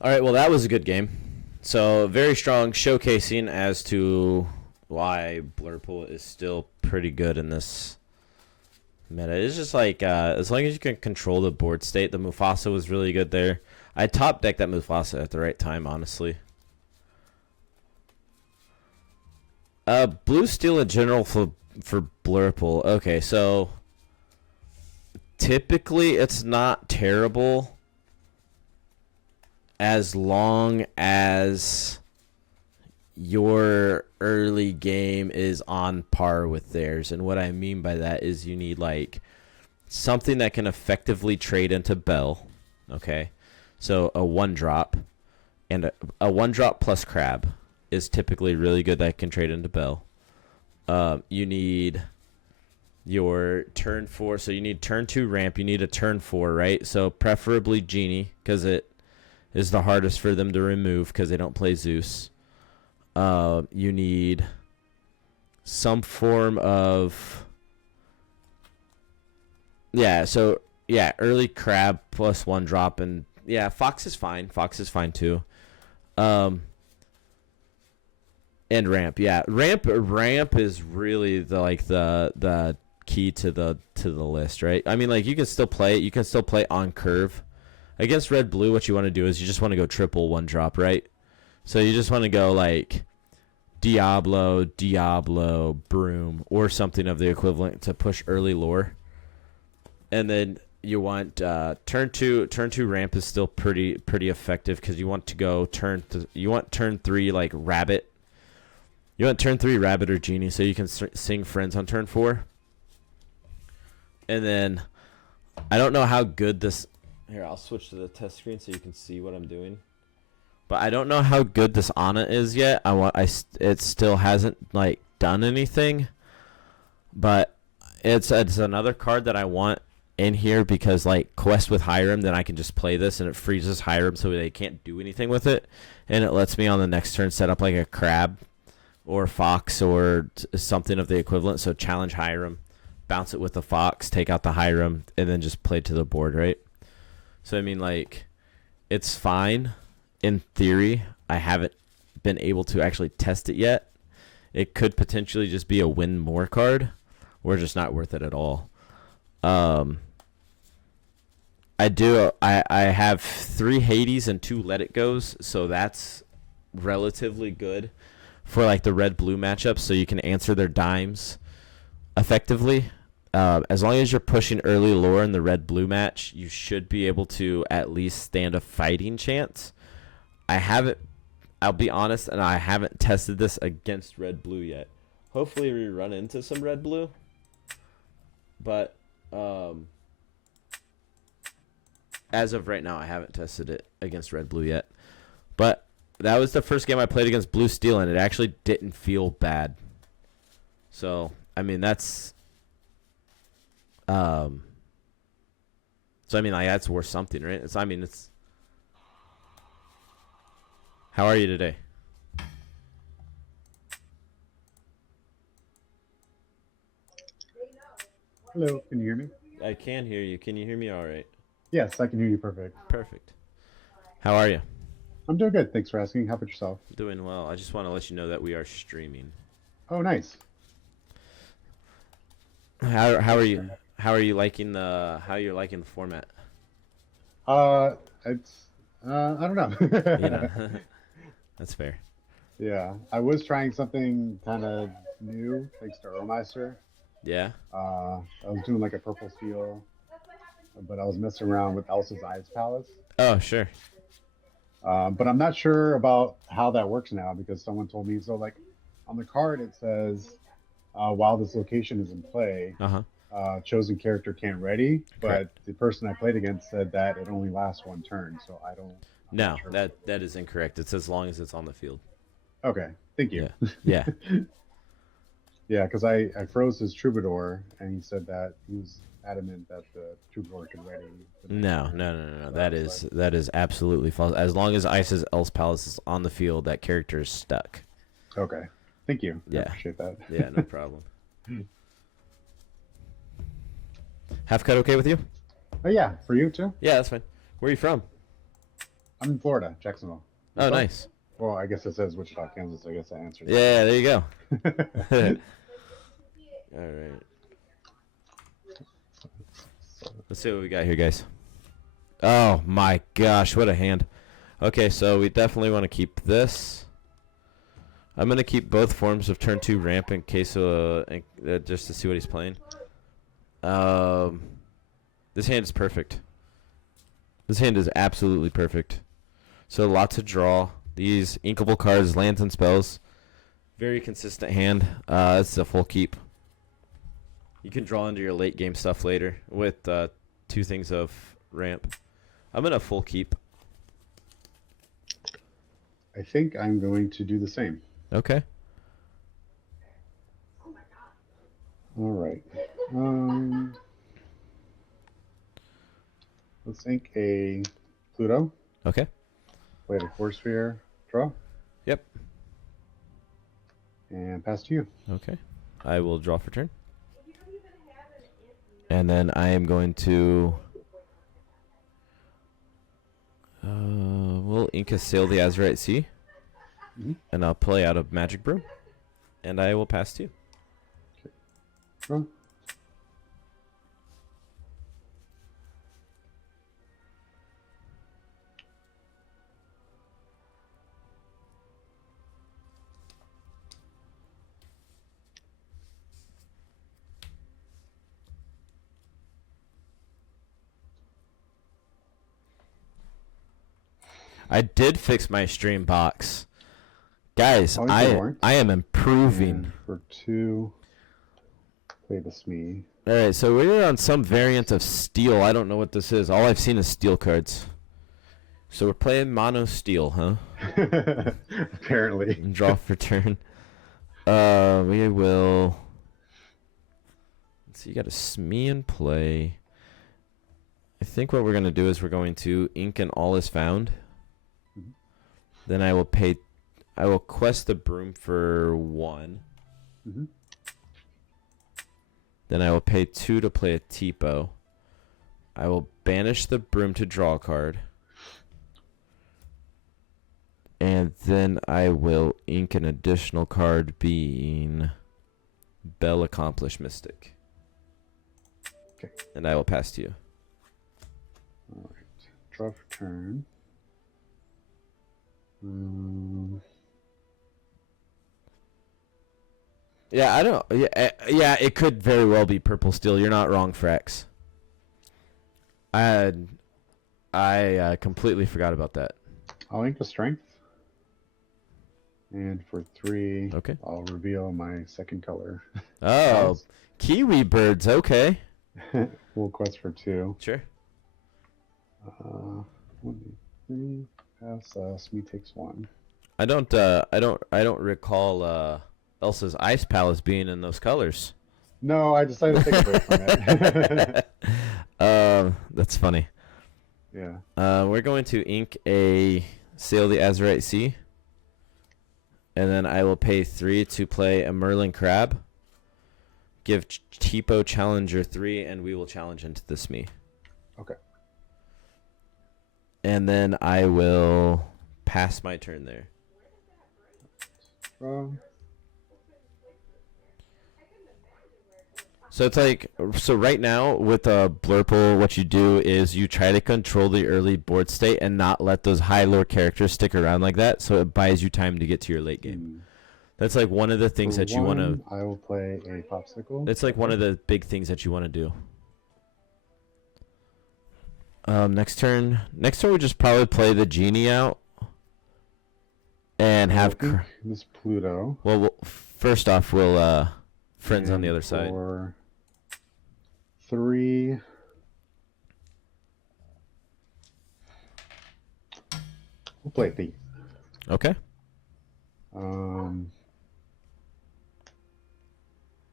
All right, well, that was a good game. So, very strong showcasing as to why Blurple is still pretty good in this meta. It's just like, as long as you can control the board state, the Mufasa was really good there. I top decked that Mufasa at the right time, honestly. Blue steel in general for Blurple. Okay, so typically it's not terrible as long as your early game is on par with theirs. And what I mean by that is you need like something that can effectively trade into Bell. Okay, so a 1-drop and a 1-drop plus crab is typically really good that can trade into Bell. You need your turn 4, so you need turn 2 ramp, you need a turn 4, right? So preferably Genie, because it is the hardest for them to remove because they don't play Zeus. You need some form of early crab plus 1-drop, and Fox is fine. Fox is fine too. And ramp, ramp is really the key to the list, right? I mean, like, you can still play it. You can still play on curve. Against red blue, what you want to do is you just want to go triple 1-drop, right? So you just want to go like Diablo, Broom, or something of the equivalent to push early lore. And then you want turn two ramp is still pretty effective because you want to go turn 3 like rabbit. You want turn 3 Rabbit or Genie so you can sing Friends on turn 4. And then I don't know how good this... Here, I'll switch to the test screen so you can see what I'm doing. But I don't know how good this Ana is yet. It still hasn't like done anything. But it's another card that I want in here because like Quest with Hiram, then I can just play this and it freezes Hiram so they can't do anything with it. And it lets me on the next turn set up like a Crab or Fox or something of the equivalent. So challenge Hiram, bounce it with the Fox, take out the Hiram, and then just play to the board, right? So, I mean, like, it's fine in theory. I haven't been able to actually test it yet. It could potentially just be a win more card or just not worth it at all. I have 3 Hades and 2 Let It Goes, so that's relatively good for like the red-blue matchups, so you can answer their dimes effectively. As long as you're pushing early lore in the red-blue match, you should be able to at least stand a fighting chance. I'll be honest, and I haven't tested this against red-blue yet. Hopefully we run into some red-blue. But as of right now, I haven't tested it against red-blue yet. But that was the first game I played against blue steel, and it actually didn't feel bad. So, I mean, that's... So, I mean, like, that's worth something, right? It's... How are you today? Hello, can you hear me? I can hear you. Can you hear me all right? Yes, I can hear you perfect. Perfect. How are you? I'm doing good. Thanks for asking. How about yourself? Doing well. I just want to let you know that we are streaming. Oh, nice. How are you? How are you liking the format? It's I don't know. You know, that's fair. Yeah, I was trying something kind of new thanks to Euromeister. Yeah. I was doing like a purple steel, but I was messing around with Elsa's Eyes Palace. Oh, sure. But I'm not sure about how that works now because someone told me so. Like on the card, it says while this location is in play, chosen character can't ready. But Correct. the person I played against said that it only lasts 1 turn, so I don't. No, that is incorrect. It's as long as it's on the field. Okay, thank you. Yeah. Yeah, because I froze his Troubadour, and he said that he was adamant that the Troubadour could ready. No. That is absolutely false. As long as Ice's Else Palace is on the field, that character is stuck. Okay, thank you. Yeah. I appreciate that. Yeah, no problem. Half cut okay with you? Oh yeah, for you too. Yeah, that's fine. Where are you from? I'm in Florida, Jacksonville. Oh, nice. Well, I guess it says Wichita, Kansas. I guess I answered. Yeah, there you go. All right. Let's see what we got here, guys. Oh my gosh, what a hand. Okay, so we definitely want to keep this. I'm gonna keep both forms of turn 2 ramp in case just to see what he's playing. This hand is perfect. This hand is absolutely perfect. So lots of draw. These inkable cards, lands and spells. Very consistent hand. It's a full keep. You can draw into your late game stuff later with 2 things of ramp. I'm gonna full keep. I think I'm going to do the same. Okay. All right. Let's ink a Pluto. Okay. Play the Force Sphere. Draw. Yep. And pass to you. Okay. I will draw for turn. And then I am going to... we'll Inca Sail the Azurite Sea. And I'll play out of Magic Brew. And I will pass to you. Draw. I did fix my stream box. Guys, Oh, you weren't. I am improving. And for 2, play the Smee. All right, so we're on some variant of steel. I don't know what this is. All I've seen is steel cards. So we're playing mono steel, huh? Apparently. And draw for turn. We will. Let's see. You got a Smee in play. I think what we're gonna do is we're going to ink and all is found. Mhm. Then I will pay. I will quest the broom for 1. Mm-hmm. Then I will pay 2 to play a Tipo. I will banish the broom to draw a card. And then I will ink an additional card being Bell Accomplished Mystic. Okay. And I will pass to you. All right. Draw for turn. Yeah, I don't. Yeah, it could very well be purple steel. You're not wrong, Frax. I completely forgot about that. I'll ink the strength. And for 3, Okay. I'll reveal my second color. Oh, kiwi birds. Okay. We'll quest for 2. Sure. 1, 2, 3. Pass. Smee takes 1. I don't recall Elsa's Ice Palace being in those colors. No, I decided to take a break from it. That's funny. Yeah. We're going to ink a Sail the Azurite Sea. And then I will pay 3 to play a Merlin Crab. Give Tipo Challenger 3, and we will challenge into the Smee. Okay. And then I will pass my turn there. So it's like, so right now with Blurple, what you do is you try to control the early board state and not let those high lore characters stick around like that, so it buys you time to get to your late game. That's like one of the things For that you want to. I will play a popsicle. It's like one of the big things that you want to do. Next turn we just probably play the genie out and have. This Pluto. Well, first off, we'll friends on the other side. For 3. We'll play Thief. Okay.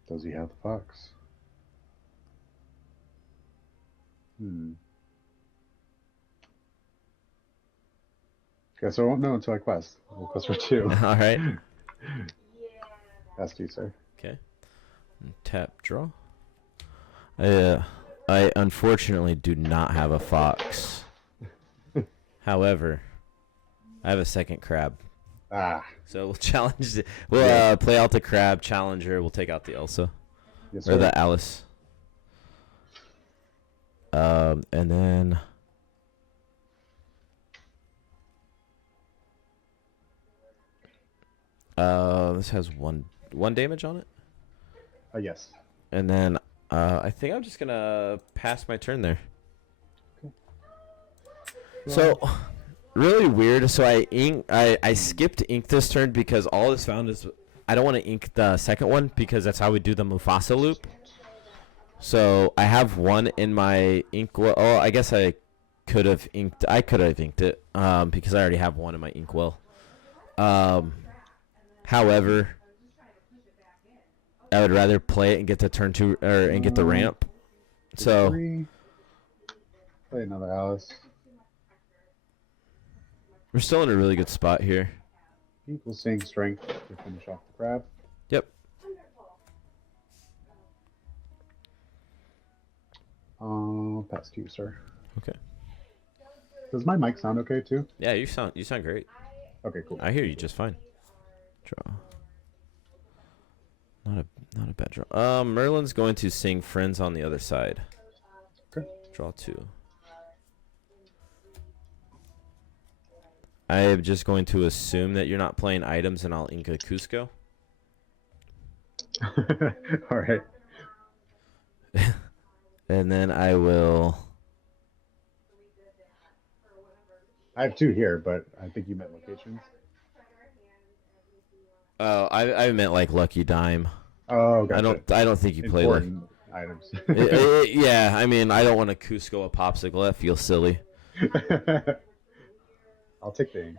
Does he have the fox? Okay, so I won't know until I quest. We'll quest for 2. All right. That's 2, sir. Okay. Tap draw. I unfortunately do not have a fox. However, I have a second crab. So we'll challenge. We'll play out the crab challenger. We'll take out the Elsa. Yes, Or sir. the Alice. And then. This has one damage on it. Yes. And then I think I'm just gonna pass my turn there. Okay. So really weird. So I skipped ink this turn because all is found is I don't want to ink the second one because that's how we do the Mufasa loop. So I have 1 in my ink well. Oh, I guess I could have inked it because I already have 1 in my ink well. However, I would rather play it and get the turn 2 and get the ramp. So 3. Play another Alice. we're still in a really good spot here. Equal saying strength to finish off the crab. Yep. Pass to you, sir. Okay. Does my mic sound okay too? Yeah, you sound great. Okay, cool. I hear you just fine. Draw. Not a bad draw. Merlin's going to sing Friends on the other side. Okay. Draw 2. I am just going to assume that you're not playing items, and I'll ink a Cusco. All right. And then I will. I have 2 here, but I think you meant locations. Oh, I meant like Lucky Dime. Oh, gotcha. I don't think you play Important items. yeah, I mean, I don't want to Cusco a popsicle. That feels silly. I'll take the ink.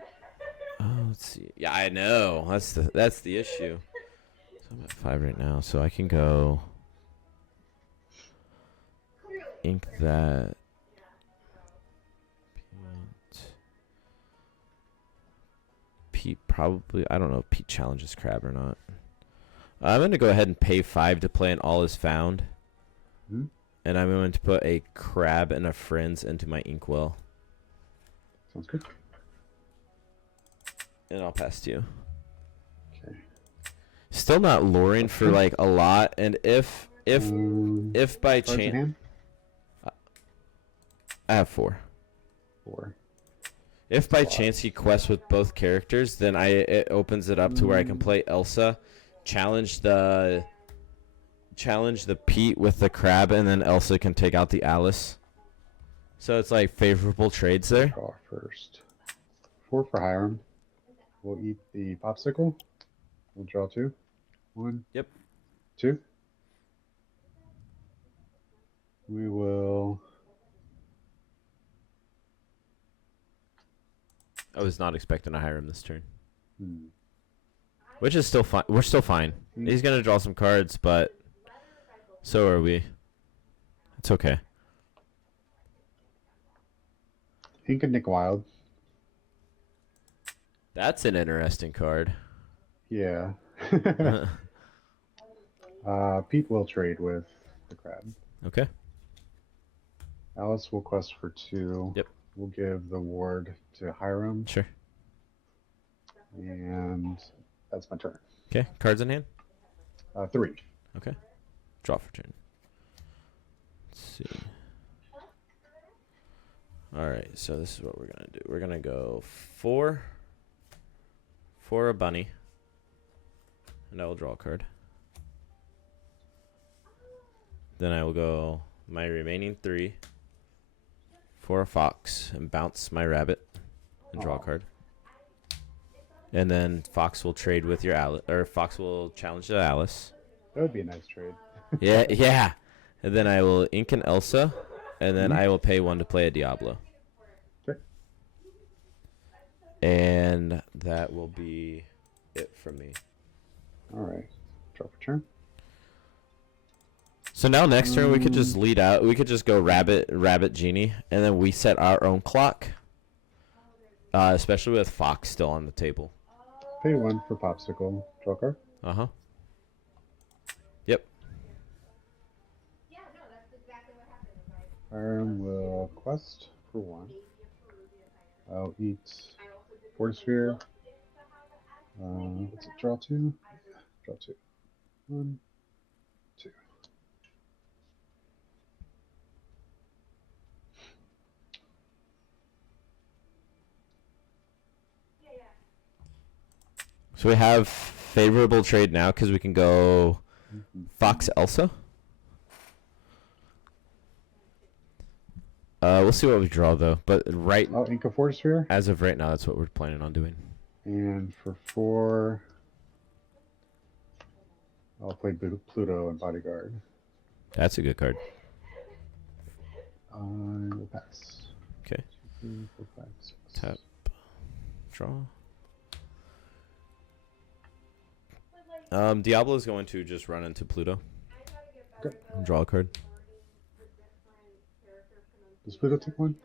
Oh, let's see. Yeah, I know. That's the issue. So I'm at 5 right now, so I can go ink that. Pete probably. I don't know if Pete challenges Crab or not. I'm going to go ahead and pay 5 to play an All Is Found. Hmm? And I'm going to put a Crab and a Friends into my Inkwell. Sounds good. And I'll pass to you. Okay. Still not luring for like a lot, and if by Cards in chance hand? I have 4. 4. If by chance he quests with both characters, then it opens it up to where I can play Elsa, challenge the Pete with the Crab, and then Elsa can take out the Alice. So it's like favorable trades there. Draw first. 4 for Hiram. We'll eat the popsicle. We'll draw 2. 1. Yep. 2. We will. I was not expecting to hire him this turn. Hmm. Which is still fine. We're still fine. He's going to draw some cards, but so are we. It's okay. Ink and Nick Wild. That's an interesting card. Yeah. Pete will trade with the Crab. Okay. Alice will quest for 2. Yep. We'll give the ward to Hiram. Sure. And that's my turn. Okay. Cards in hand? 3. Okay. Draw for turn. Let's see. Alright, so this is what we're going to do. We're going to go 4 for a bunny. And I will draw a card. Then I will go my remaining 3 for a fox and bounce my rabbit and draw a card. And then Fox will trade with your Alice, or Fox will challenge the Alice. That would be a nice trade. Yeah. And then I will ink an Elsa, and then I will pay 1 to play a Diablo. Okay. And that will be it from me. All right. Draw for turn. So now next turn we could just lead out. We could just go rabbit genie, and then we set our own clock. Especially with Fox still on the table. Pay 1 for popsicle. Draw card. Uh-huh. Yep. Hiram will quest for 1. I'll eat Fortisphere. What's it? Draw 2. Draw 2. 1, 2. So we have favorable trade now because we can go Fox Elsa. We'll see what we draw though. But I'll ink a Fortisphere. as of right now, that's what we're planning on doing. And for 4, I'll play Pluto and Bodyguard. That's a good card. I will pass. Okay. 2, 3, 4, 5, 6. Tap. Draw. Diablo's going to just run into Pluto. Okay. Draw a card. Does Pluto take 1?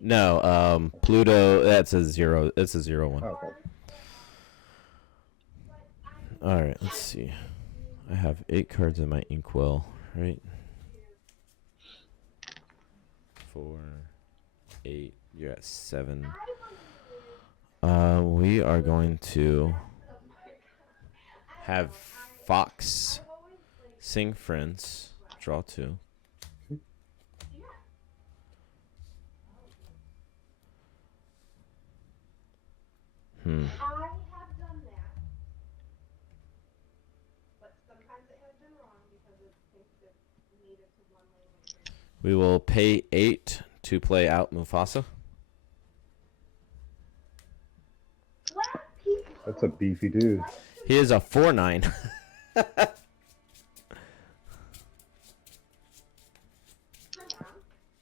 No, Pluto, that's a 0. It's a 0/1. Okay. Alright, let's see. I have 8 cards in my inkwell, right? 4, 8, you're at 7. We are going to have Fox sing Friends, draw 2. I have done that, but sometimes it has been wrong because it thinks it needed to one language. We will pay 8 to play out Mufasa. That's a beefy dude. He is a 4/9.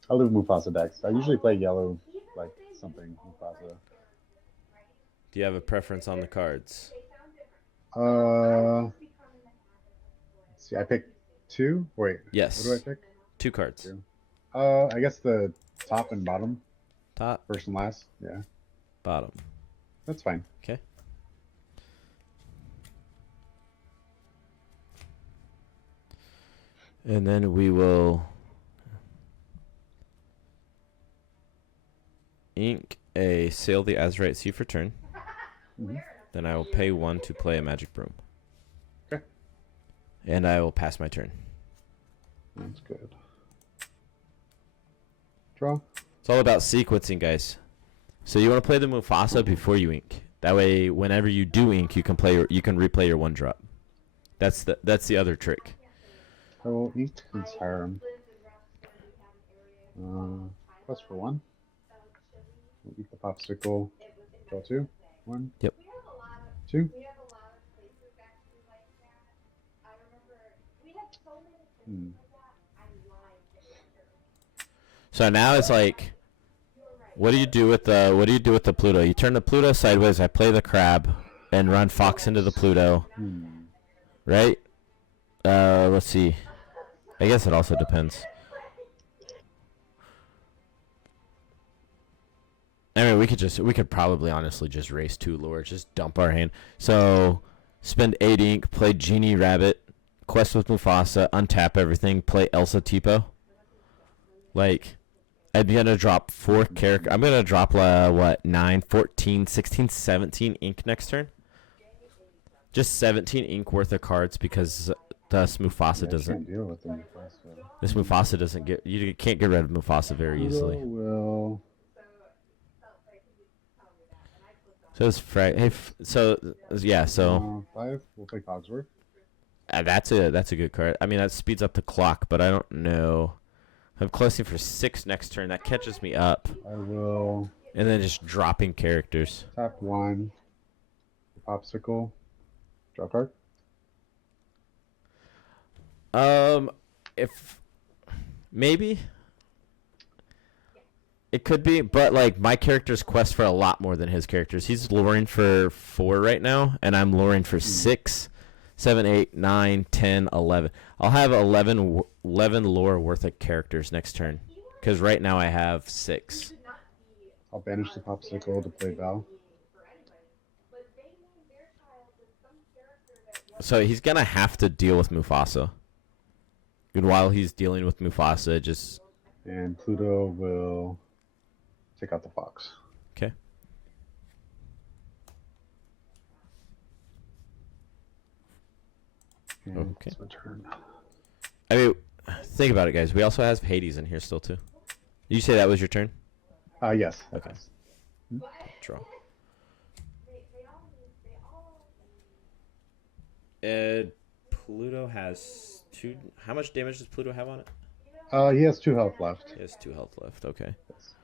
I live Mufasa decks. I usually play yellow, like something Mufasa. Do you have a preference on the cards? Let's see. I picked 2. Wait. Yes. What do I pick? 2 cards. 2. I guess the top and bottom. Top, First and last. Yeah. bottom. That's fine. Okay. And then we will ink a Sail the Azurite Sea for turn. Mhm. Then I will pay 1 to play a Magic Broom. Okay. And I will pass my turn. That's good. Draw. It's all about sequencing, guys. So you want to play the Mufasa before you ink. That way, whenever you do ink, you can replay your 1-drop. That's the other trick. I will eat this harem. Plus for 1. We'll eat the popsicle. Draw 2. 1. Yep. 2. So now it's like, what do you do with the Pluto? You turn the Pluto sideways. I play the crab and run Fox into the Pluto. Right? Let's see. I guess it also depends. I mean, we could probably honestly just race 2 lures, just dump our hand. So, spend 8 ink, play Genie Rabbit, quest with Mufasa, untap everything, play Elsa Tipo. Like, I'm gonna drop 4 character. I'm gonna drop 9, 14, 16, 17 ink next turn. Just 17 ink worth of cards because thus Mufasa doesn't. Can't deal with the Mufasa. This Mufasa doesn't get. You can't get rid of Mufasa very easily. Will. So it's hey. So yeah. So 5. We'll play Cogsworth. that's a good card. I mean that speeds up the clock, but I don't know. I'm closing for 6 next turn. That catches me up. I will. And then just dropping characters. Tap 1. Popsicle. Draw card. If maybe it could be, but like my character's quest for a lot more than his characters. He's luring for 4 right now, and I'm luring for 6, 7, 8, 9, 10, 11. I'll have 11 lore worth of characters next turn, because right now I have 6. I'll banish the Popsicle to play Val. So he's gonna have to deal with Mufasa. And while he's dealing with Mufasa, just And Pluto will take out the Fox. okay. And Okay. It's my turn. I mean, think about it, guys. We also have Hades in here still too. Did you say that was your turn? Yes. Okay. Draw. Pluto has 2. How much damage does Pluto have on it? He has 2 health left. He has 2 health left. Okay. Yes.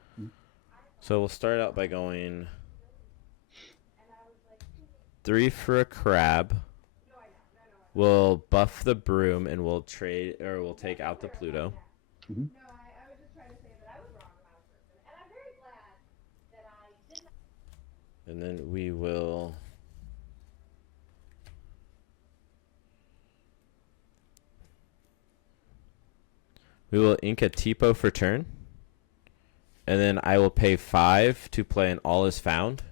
So we'll start out by going 3 for a crab. We'll buff the broom and we'll take out the Pluto. Mm-hmm. And then we will ink a Tipo for turn. And then I will pay 5 to play an All Is Found.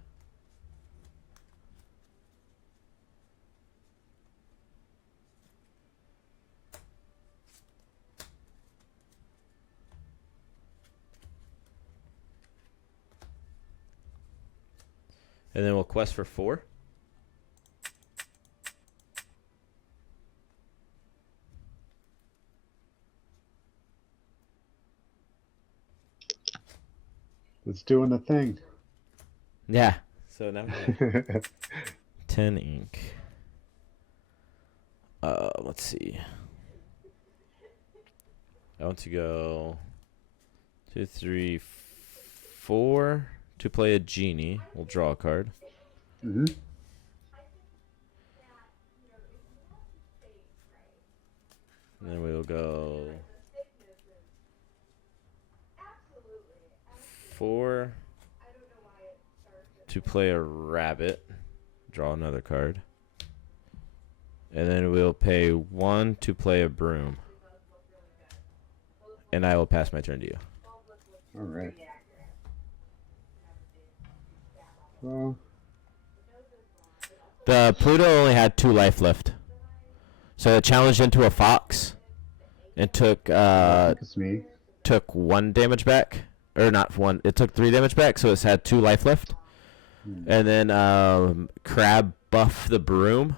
And then we'll quest for 4. It's doing the thing. Yeah. So now we have 10 ink. Let's see. I want to go 2, 3, 4 to play a genie. We'll draw a card. Mm-hmm. And then we'll go 4 to play a rabbit. Draw another card. And then we'll pay 1 to play a broom. And I will pass my turn to you. All right. Well, The Pluto only had 2 life left. So it challenged into a fox and took I think it's me. 1 damage back. Or not 1. It took 3 damage back, so it's had 2 life left. And then Crab buffed the broom.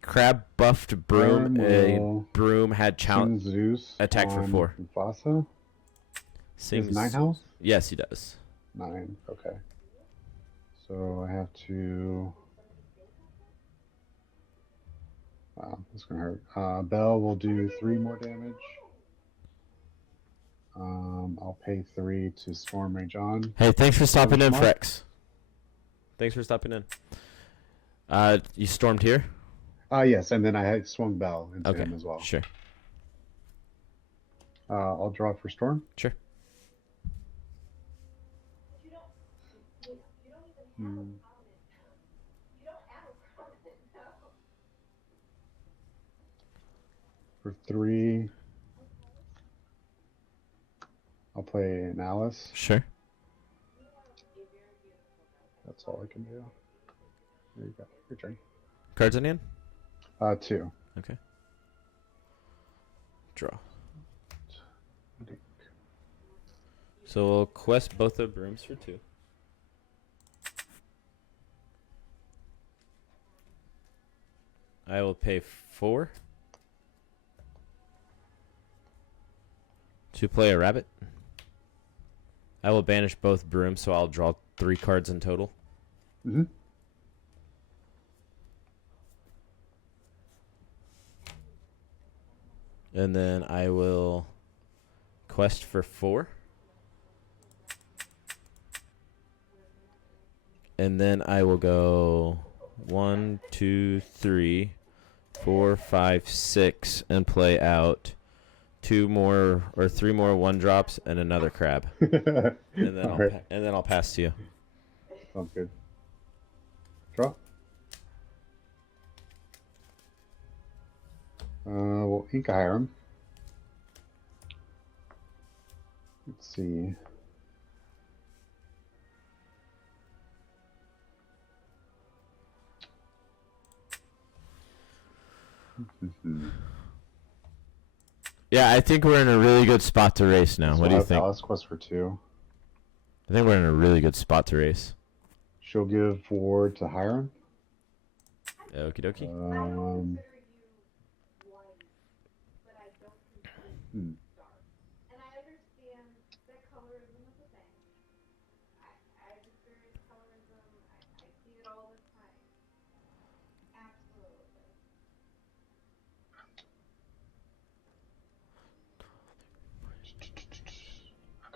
Crab buffed broom. A broom had challenge Zeus attack for 4. Mufasa. Sings Is 9 health? Yes, he does. 9. Okay. So I have to. Wow, that's gonna hurt. Bell will do 3 more damage. I'll pay 3 to Storm Rage on. Hey, thanks for stopping in, Smart. Frex. Thanks for stopping in. You stormed here? Yes, and then I had swung Bell into Okay, him as well. sure. I'll draw for Storm. Sure. For 3, I'll play an Alice. Sure. That's all I can do. There you go. Your turn. Cards in hand? 2. Okay. Draw. So we'll quest both the brooms for 2. I will pay 4 to play a rabbit. I will banish both brooms, so I'll draw 3 cards in total. Mm-hmm. And then I will quest for 4. And then I will go 1, 2, 3, 4, 5, 6, and play out 2 more or 3 more 1-drops and another crab. And then I'll pass to you. Sounds good. Draw. We'll ink Hiram. Let's see. Yeah, I think we're in a really good spot to race now. So What do you think? Alice quest for 2. I think we're in a really good spot to race. She'll give 4 to Hiram. Okie dokie. And I understand that colorism is a thing. I've experienced colorism. I see it all the time. Absolutely.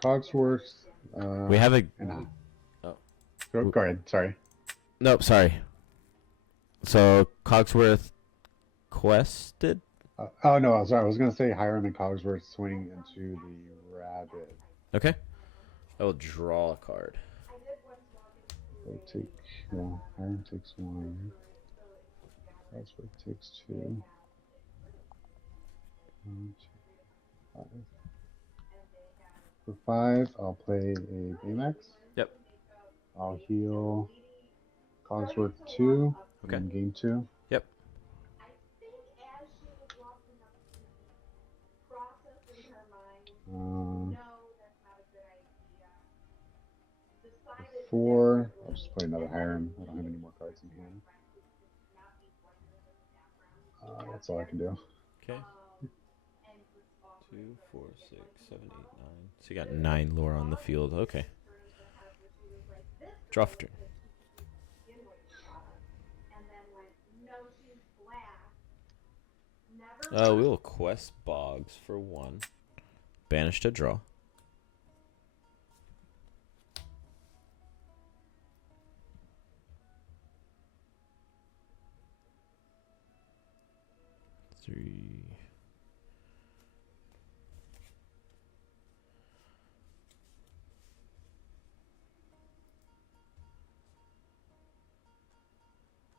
Cogsworth. We have a... And, Oh. Go ahead. Sorry. Nope, sorry. So, Cogsworth quested? Oh, no. Sorry. I was going to say Hiram and Cogsworth swing into the rabbit. Okay. I will draw a card. So take, well, Hiram takes 1. Cogsworth takes 2. 1, 2, 5. For 5, I'll play a Baymax. Yep. I'll heal Cogsworth 2. Okay. In game 2. Yep. I think as she was walking up to me, processing her mind, no, that's not a good idea. Decided 4. I'll just play another Hiram. I don't have any more cards in hand. That's all I can do. Okay. 2, 4, 6, 7, 8, 9. So you got 9 lore on the field. Okay. Draw for turn. We will quest Boggs for 1. Banish to draw. Three,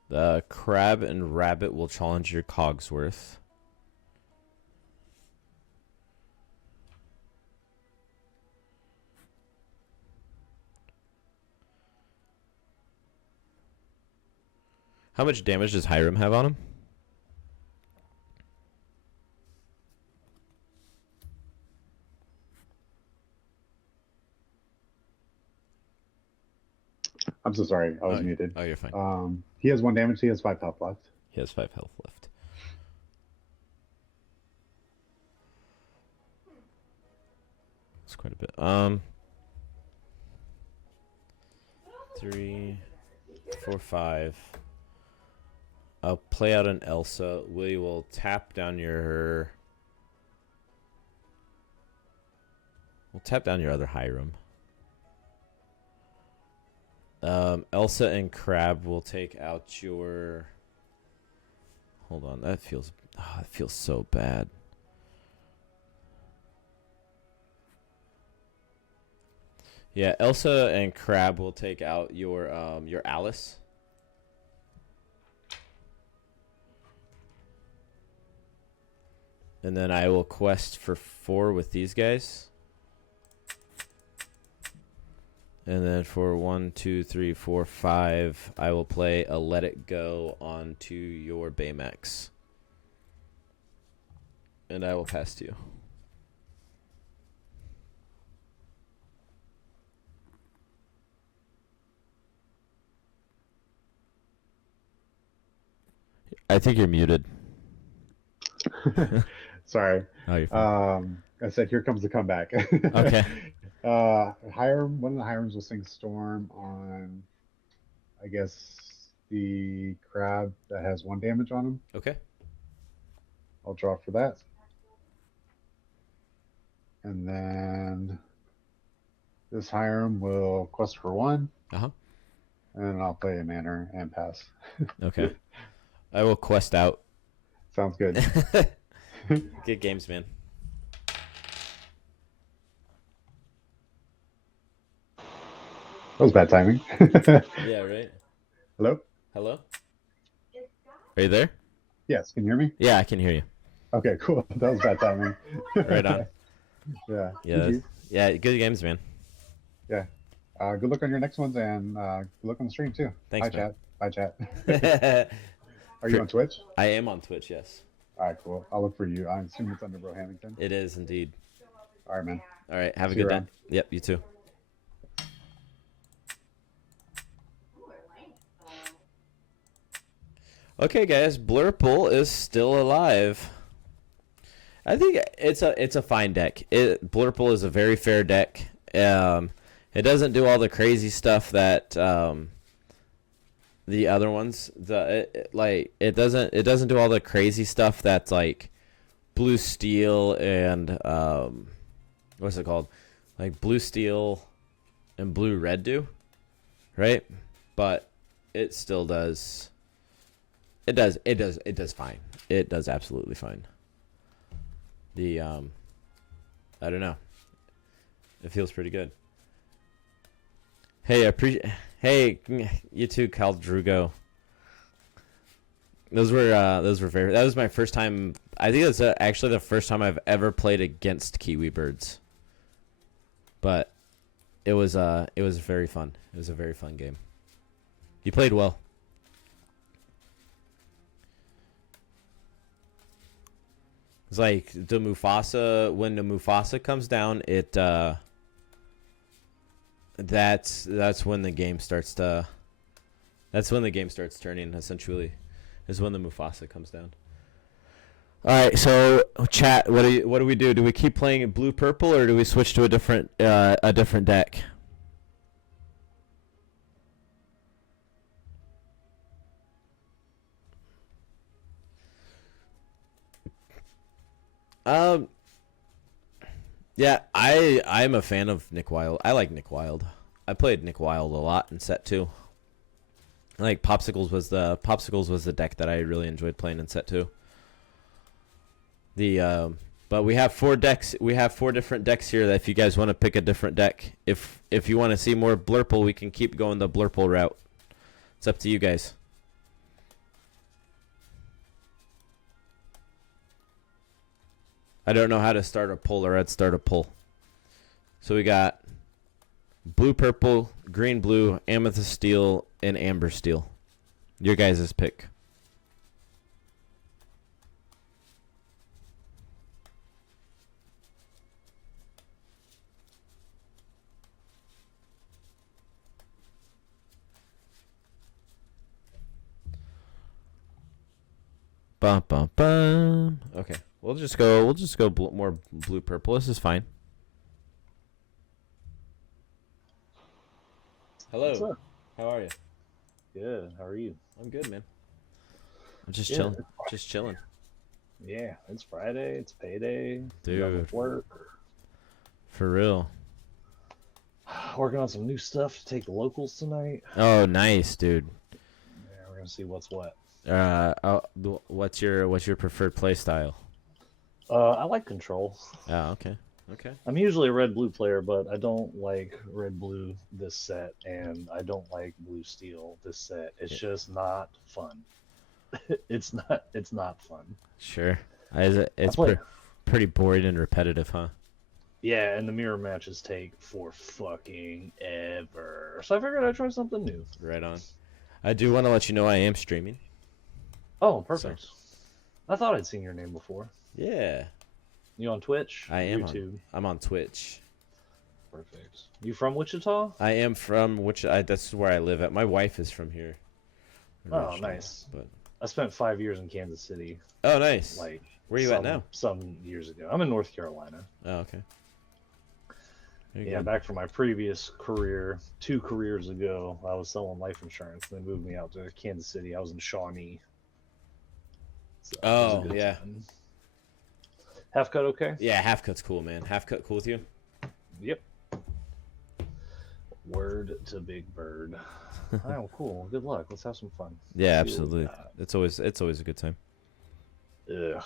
The crab and rabbit will challenge your Cogsworth. How much damage does Hiram have on him? I'm so sorry. I was muted. Oh, you're fine. He has 1 damage. He has 5 health left. He has 5 health left. That's quite a bit. 3, 4, 5. I'll play out an Elsa. We will tap down your... We'll tap down your other Hiram. Elsa and Crab will take out your... Hold on, that feels so bad. Yeah, Elsa and Crab will take out your Alice. And then I will quest for 4 with these guys. And then for 1, 2, 3, 4, 5, I will play a Let It Go onto your Baymax. And I will pass to you. I think you're muted. Sorry. Oh, you're fine. I said, here comes the comeback. Okay. Hiram, one of the Hirams will sing Storm on, I guess, the crab that has 1 damage on him. Okay. I'll draw for that. And then this Hiram will quest for 1. Uh-huh. And I'll play a manner and pass. Okay. I will quest out. Sounds good. Good games, man. That was bad timing. Yeah, right? Hello? Hello? Are you there? Yes, can you hear me? Yeah, I can hear you. Okay, cool. That was bad timing. Right on. Yeah. Yeah, GG. yeah, good games, man. Yeah. Good luck on your next ones, and good luck on the stream too. Thanks, Bye, man. chat. Bye, chat. Are you on Twitch? I am on Twitch, yes. All right, cool. I'll look for you. I assume it's under Brohammington. It is indeed. All right, man. All right, have a See you good day. around. Yep, you too. Okay, guys, Blurple is still alive. I think it's a fine deck. Blurple is a very fair deck. It doesn't do all the crazy stuff that the other ones. It doesn't do all the crazy stuff that's like blue steel and what's it called? Like blue steel and blue red do, right? But it still does. It does fine. It does absolutely fine. The I don't know. It feels pretty good. Hey, hey, you too, Cal Drugo. Those were very. That was my first time. I think that's actually the first time I've ever played against Kiwi Birds. But it was very fun. It was a very fun game. You played well. It's like the Mufasa. When the Mufasa comes down, it that's when the game starts to. That's when the game starts turning. Essentially, is when the Mufasa comes down. All right, so chat. What do we do? Do we keep playing blue purple, or do we switch to a different deck? Yeah, I'm a fan of Nick Wilde. I like Nick Wilde. I played Nick Wilde a lot in set 2. Like Popsicles was the deck that I really enjoyed playing in set 2. But we have 4 decks. We have 4 different decks here. That if you guys want to pick a different deck, if you want to see more Blurple, we can keep going the Blurple route. It's up to you guys. I don't know how to start a pull or I'd start a pull. So we got blue, purple, green, blue, amethyst steel, and amber steel. Your guys' pick. Bum, bum, bum. Okay, we'll just go more blue purple. This is fine. Hello. What's up? How are you? Good. How are you? I'm good, man. I'm just Yeah. chilling. Just chilling. Yeah, it's Friday. It's payday. Dude. Done with work. For real. Working on some new stuff to take the locals tonight. Oh, nice, dude. Yeah, we're gonna see what's what. What's your preferred play style? I like control. Oh, okay. Okay. I'm usually a red-blue player, but I don't like red-blue this set, and I don't like blue-steel this set. It's just not fun. It's not fun. Sure. It's play- pretty boring and repetitive, huh? Yeah, and the mirror matches take for fucking ever. So I figured I'd try something new. Right on. I do want to let you know I am streaming. Oh, perfect. I thought I'd seen your name before. Yeah. You on Twitch? I am YouTube. I'm on Twitch. Perfect. You from Wichita? I am from that's where I live at. My wife is from here. Oh, originally, nice. But I spent 5 years in Kansas City. oh, nice. Like Where you at now? Some years ago. I'm in North Carolina. Oh, okay. Very Yeah, good. back from my previous career, 2 careers ago, I was selling life insurance. They moved me out to Kansas City. I was in Shawnee. So it was a Oh, good yeah. time. Half cut okay? Yeah, half cut's cool, man. Half cut cool with you? Yep. Word to Big Bird. Oh, cool. Good luck. Let's have some fun. Yeah, See what we absolutely. got. It's always a good time. Ugh.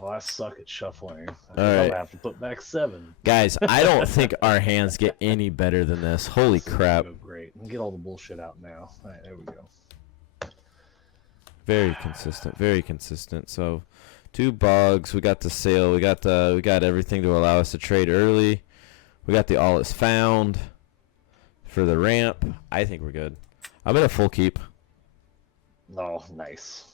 Well, I suck at shuffling. I think All I'm right. gonna have to put back 7. Guys, I don't think our hands get any better than this. Holy This is crap. gonna go great. Get all the bullshit out now. All right, there we go. Very consistent. Very consistent. So 2 bugs. We got the sale. We got everything to allow us to trade early. We got the all is found for the ramp. I think we're good. I'm in a full keep. Oh, nice.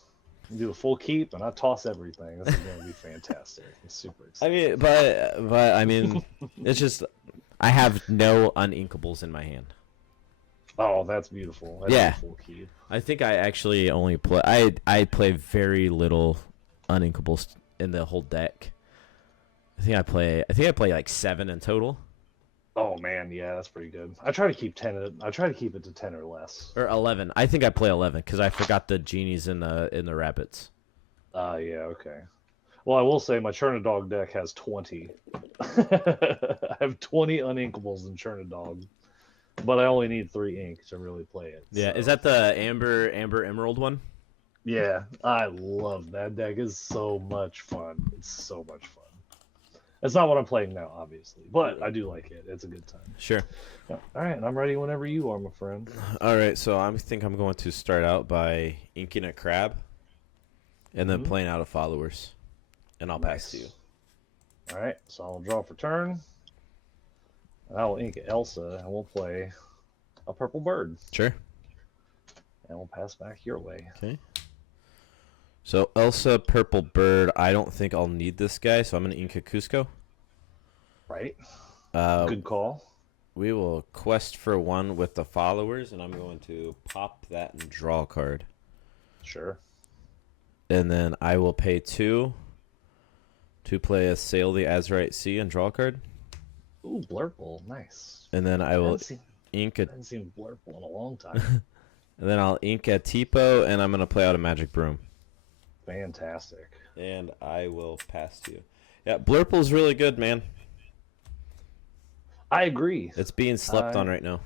You do a full keep, and I toss everything. This is going to be fantastic. I'm super I excited. mean, but I mean, it's just I have no uninkables in my hand. Oh, that's beautiful. That's Yeah. a full keep. I think I actually only play. I play very little uninkables in the whole deck. I think I play like 7 in total, Oh man, yeah, that's pretty good. I try to keep 10. I try to keep it to 10 or less. or 11. I think I play 11 because I forgot the genies in the rabbits. Yeah, okay. Well, I will say my Chernadog deck has 20. I have 20 uninkables in Chernadog, but I only need 3 ink to really play it. Yeah, so- is that the amber emerald one? Yeah, I love that deck. It's so much fun. It's so much fun. It's not what I'm playing now, obviously, but I do like it. It's a good time. Sure. Yeah. All right, I'm ready whenever you are, my friend. All right, so I think I'm going to start out by inking a crab, and then Mhm. playing out of followers, and I'll pass to you. All right, so I'll draw for turn. I'll ink Elsa, and we'll play a purple bird, Sure. and we'll pass back your way. Okay. So Elsa, purple bird. I don't think I'll need this guy, so I'm gonna ink a Cusco. Right? Good. Good call. We will quest for 1 with the followers, and I'm going to pop that and draw a card. Sure. And then I will pay 2 to play a Sail the Azurite Sea and draw a card. Ooh, Blurple, nice. And then I will ink a, haven't seen Blurple in a long time. and then I'll ink a Tipo, and I'm gonna play out a Magic Broom. Fantastic. And I will pass to you. Yeah, Blurple's really good, man. I agree. It's being slept on right now.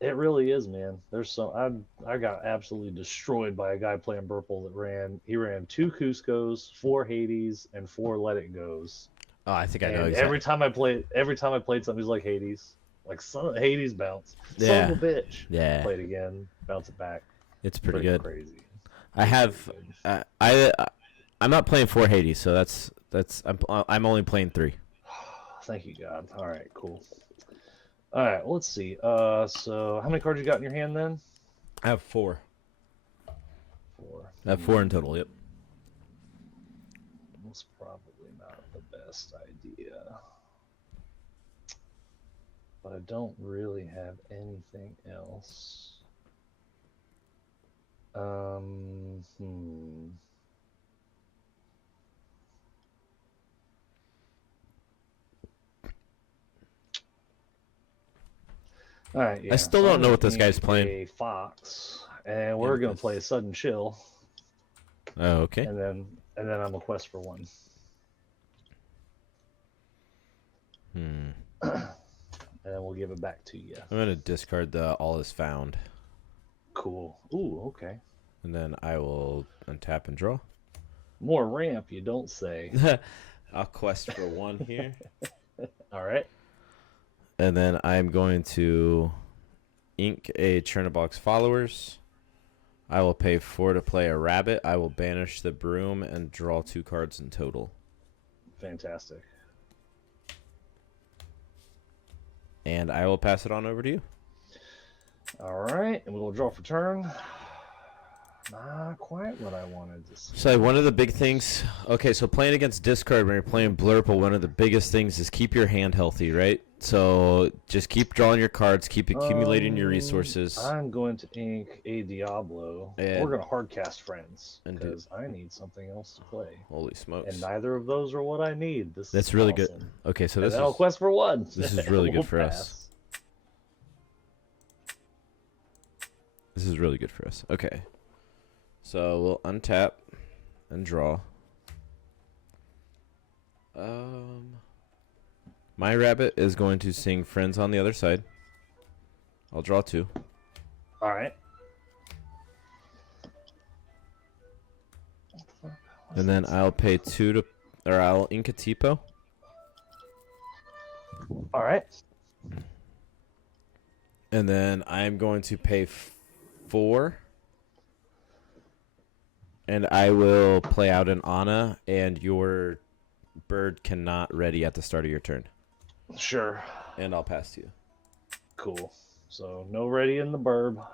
It really is, man. There's some. I got absolutely destroyed by a guy playing Blurple that ran 2 Cuscos, 4 Hades, and 4 Let It Goes. Oh, I think I know And exactly. every time I played something, it was like Hades, like Hades bounce. Son Yeah. of a bitch. Yeah. Play it again, bounce it back. It's pretty Freaking good. Crazy. I have I'm not playing 4 Hades, so that's I'm only playing 3. Thank you, God. All right, cool. All right, well, let's see. So how many cards you got in your hand then? I have 4. 4. I have 4 in total. Yep. That's probably not the best idea. But I don't really have anything else. All right, yeah. I still don't know what this guy's playing. A fox, and we're gonna play a sudden chill. Oh, okay. And then I'm a quest for 1. And then we'll give it back to you. I'm gonna discard the all is found. Cool. Ooh, okay. And then I will untap and draw. More ramp, you don't say. I'll quest for 1 here. All right. And then I'm going to ink a Chernobog's followers. I will pay 4 to play a rabbit. I will banish the broom and draw 2 cards in total. Fantastic. And I will pass it on over to you. All right, and we'll draw for turn. Not quite what I wanted to see. So one of the big things, okay, so playing against discard when you're playing Blurple, one of the biggest things is keep your hand healthy, right? So just keep drawing your cards, keep accumulating your resources. I'm going to ink a Diablo. And- We're going to hardcast Friends And because I need something else to play. Holy smokes. And neither of those are what I need. That's is really awesome. good. Okay, so And this then I'll is quest for 1. this is really We'll good for us. pass. This is really good for us. Okay. So we'll untap and draw. My rabbit is going to sing Friends on the other side. I'll draw 2. All right. And then I'll pay 2 to, or I'll ink a Tipo. All right. And then I'm going to pay 4. And I will play out an Anna, and your bird cannot ready at the start of your turn. Sure. And I'll pass to you. Cool. So no ready in the burb.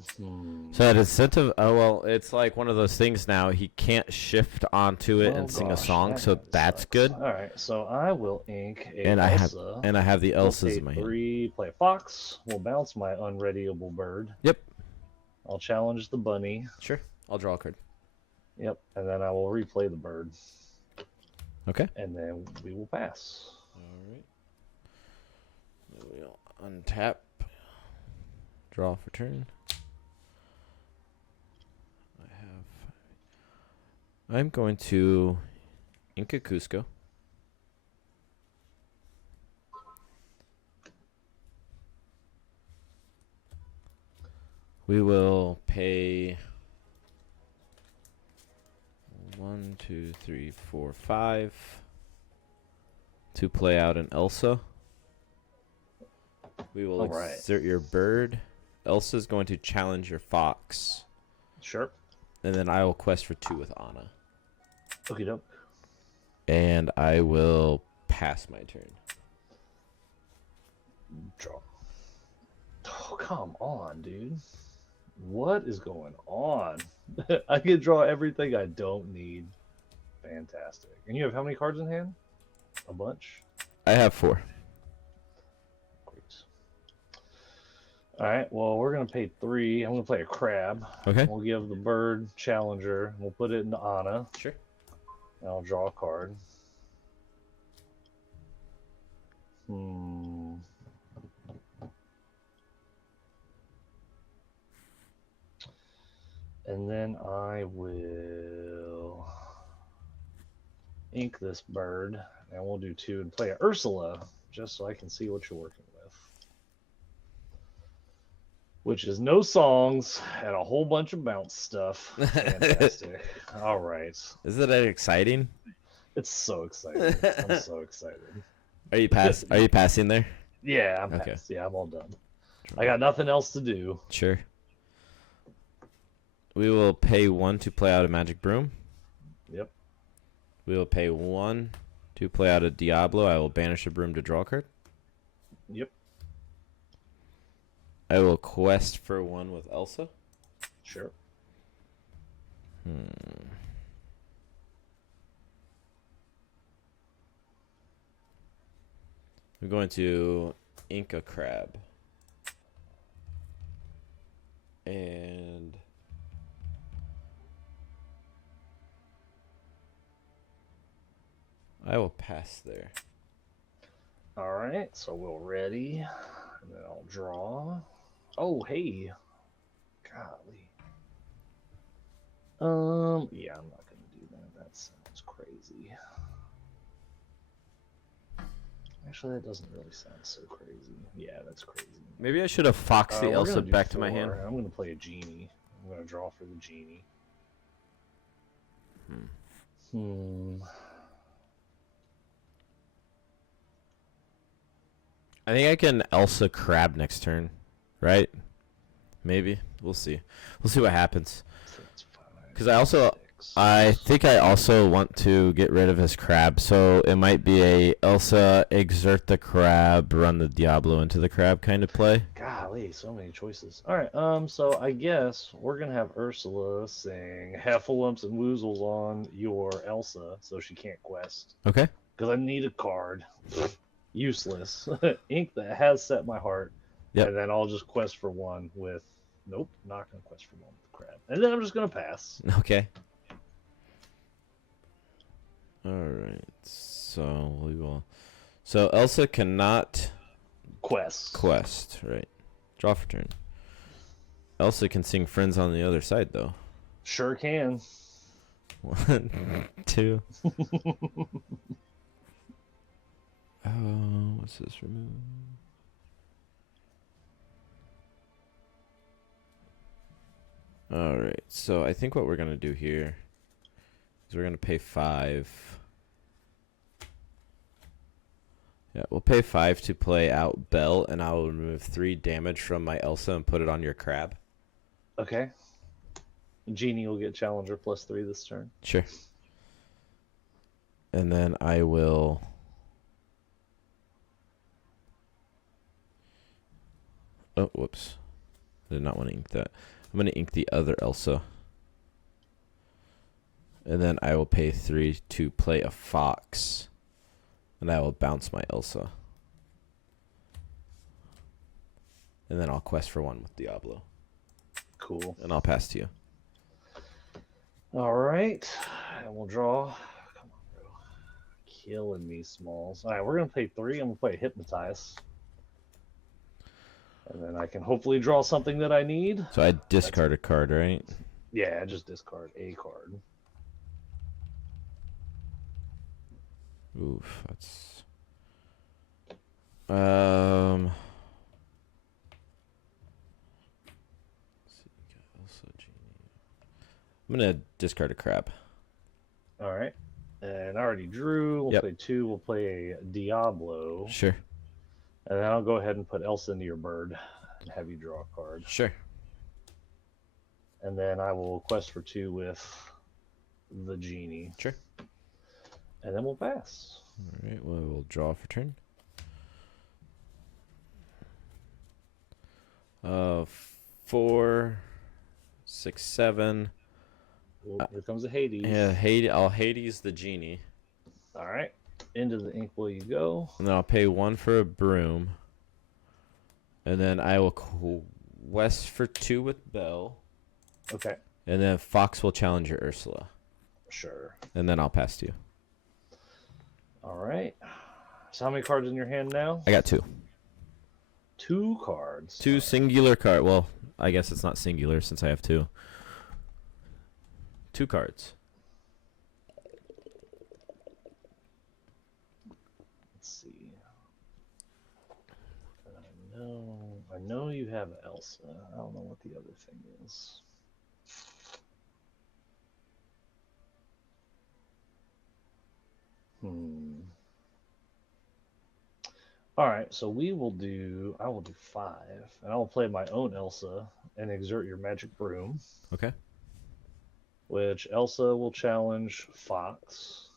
So that incentive, oh well, it's like one of those things now. He can't shift onto it and sing a song, so that's sucks. good. All right, so I will ink a And Elsa. I have the We'll Elsas pay in my hand. 3, play a fox. We'll bounce my unreadyable bird. Yep. I'll challenge the bunny. Sure. I'll draw a card. Yep, and then I will replay the bird. Okay. And then we will pass. All right. We'll untap. Draw for turn. I'm going to ink a Cusco. We will pay 1, 2, 3, 4, 5 to play out an Elsa. We will exert your bird. Elsa's going to challenge your fox. Sure. And then I will quest for 2 with Anna. Okie doke. And I will pass my turn. Draw. Oh, come on, dude. What is going on? I can draw everything I don't need. Fantastic. And you have how many cards in hand? A bunch? I have 4. Great. Alright, well, we're going to pay 3. I'm going to play a crab. Okay. We'll give the bird challenger. We'll put it into Anna. Sure. And I'll draw a card. And then I will ink this bird, and we'll do 2 and play a Ursula, just so I can see what you're working with. Which is no songs and a whole bunch of bounce stuff. Fantastic. All right. Isn't that exciting? It's so exciting. I'm so excited. Are you passing there? Yeah, I'm Okay. past. Yeah, I'm all done. I got nothing else to do. Sure. We will pay 1 to play out a Magic Broom. Yep. We will pay 1 to play out a Diablo. I will banish a broom to draw a card. Yep. I will quest for 1 with Elsa. Sure. I'm going to ink a crab. And I will pass there. All right, so we'll ready, and then I'll draw. Oh, hey. Golly. Yeah, I'm not gonna do that. That sounds crazy. Actually, that doesn't really sound so crazy. Yeah, that's crazy. Maybe I should have foxed the We're Elsa gonna do back to my 4. hand. I'm gonna play a genie. I'm gonna draw for the genie. I think I can Elsa crab next turn, right? Maybe. We'll see. We'll see what happens. So that's 5. Because I think I also want to get rid of his crab, so it might be a Elsa exert the crab, run the Diablo into the crab kind of play. Golly, so many choices. All right, so I guess we're gonna have Ursula sing Heffalumps and Woozles on your Elsa, so she can't quest. Okay. Because I need a card. Useless. Ink that has set my heart. Yep. And then I'll just quest for 1 with. Nope, not gonna quest for 1 with the crab. And then I'm just gonna pass. Okay. Alright. So we will. So Elsa cannot quest, right? Draw for turn. Elsa can sing Friends on the Other Side, though. Sure can. 1, 2. What's this? Remove. Alright, so I think what we're going to do here is we're going to pay 5. Yeah, we'll pay 5 to play out Belle, and I will remove 3 damage from my Elsa and put it on your crab. Okay. Genie will get Challenger +3 this turn. Sure. And then I will... Oh, whoops. I did not want to ink that. I'm going to ink the other Elsa. And then I will pay 3 to play a fox. And I will bounce my Elsa. And then I'll quest for 1 with Diablo. Cool. And I'll pass to you. All right. And we'll draw. Come on, bro. Killing me, Smalls. All right, we're going to play 3. I'm going to play Hypnotize. And then I can hopefully draw something that I need. So I discard a card, right? Yeah, just discard a card. Oof, that's... I'm gonna discard a crab. All right. And I already drew. We'll play 2. We'll play a Diablo. Sure. And then I'll go ahead and put Elsa into your bird and have you draw a card. Sure. And then I will quest for 2 with the genie. Sure. And then we'll pass. All right. Well, we'll draw for turn. 4, 6, 7. Well, here comes a Hades. Yeah, Hades. I'll Hades the genie. All right. Into the ink will you go? And then I'll pay 1 for a broom. And then I will quest for 2 with Belle. Okay. And then Fox will challenge your Ursula. Sure. And then I'll pass to you. All right. So how many cards in your hand now? I got 2. 2 cards. 2 singular card. Well, I guess it's not singular since I have 2. 2 cards. Let's see. I know you have Elsa. I don't know what the other thing is. All right, so I will do 5, and I will play my own Elsa and exert your magic broom. Okay. which Elsa will challenge Fox.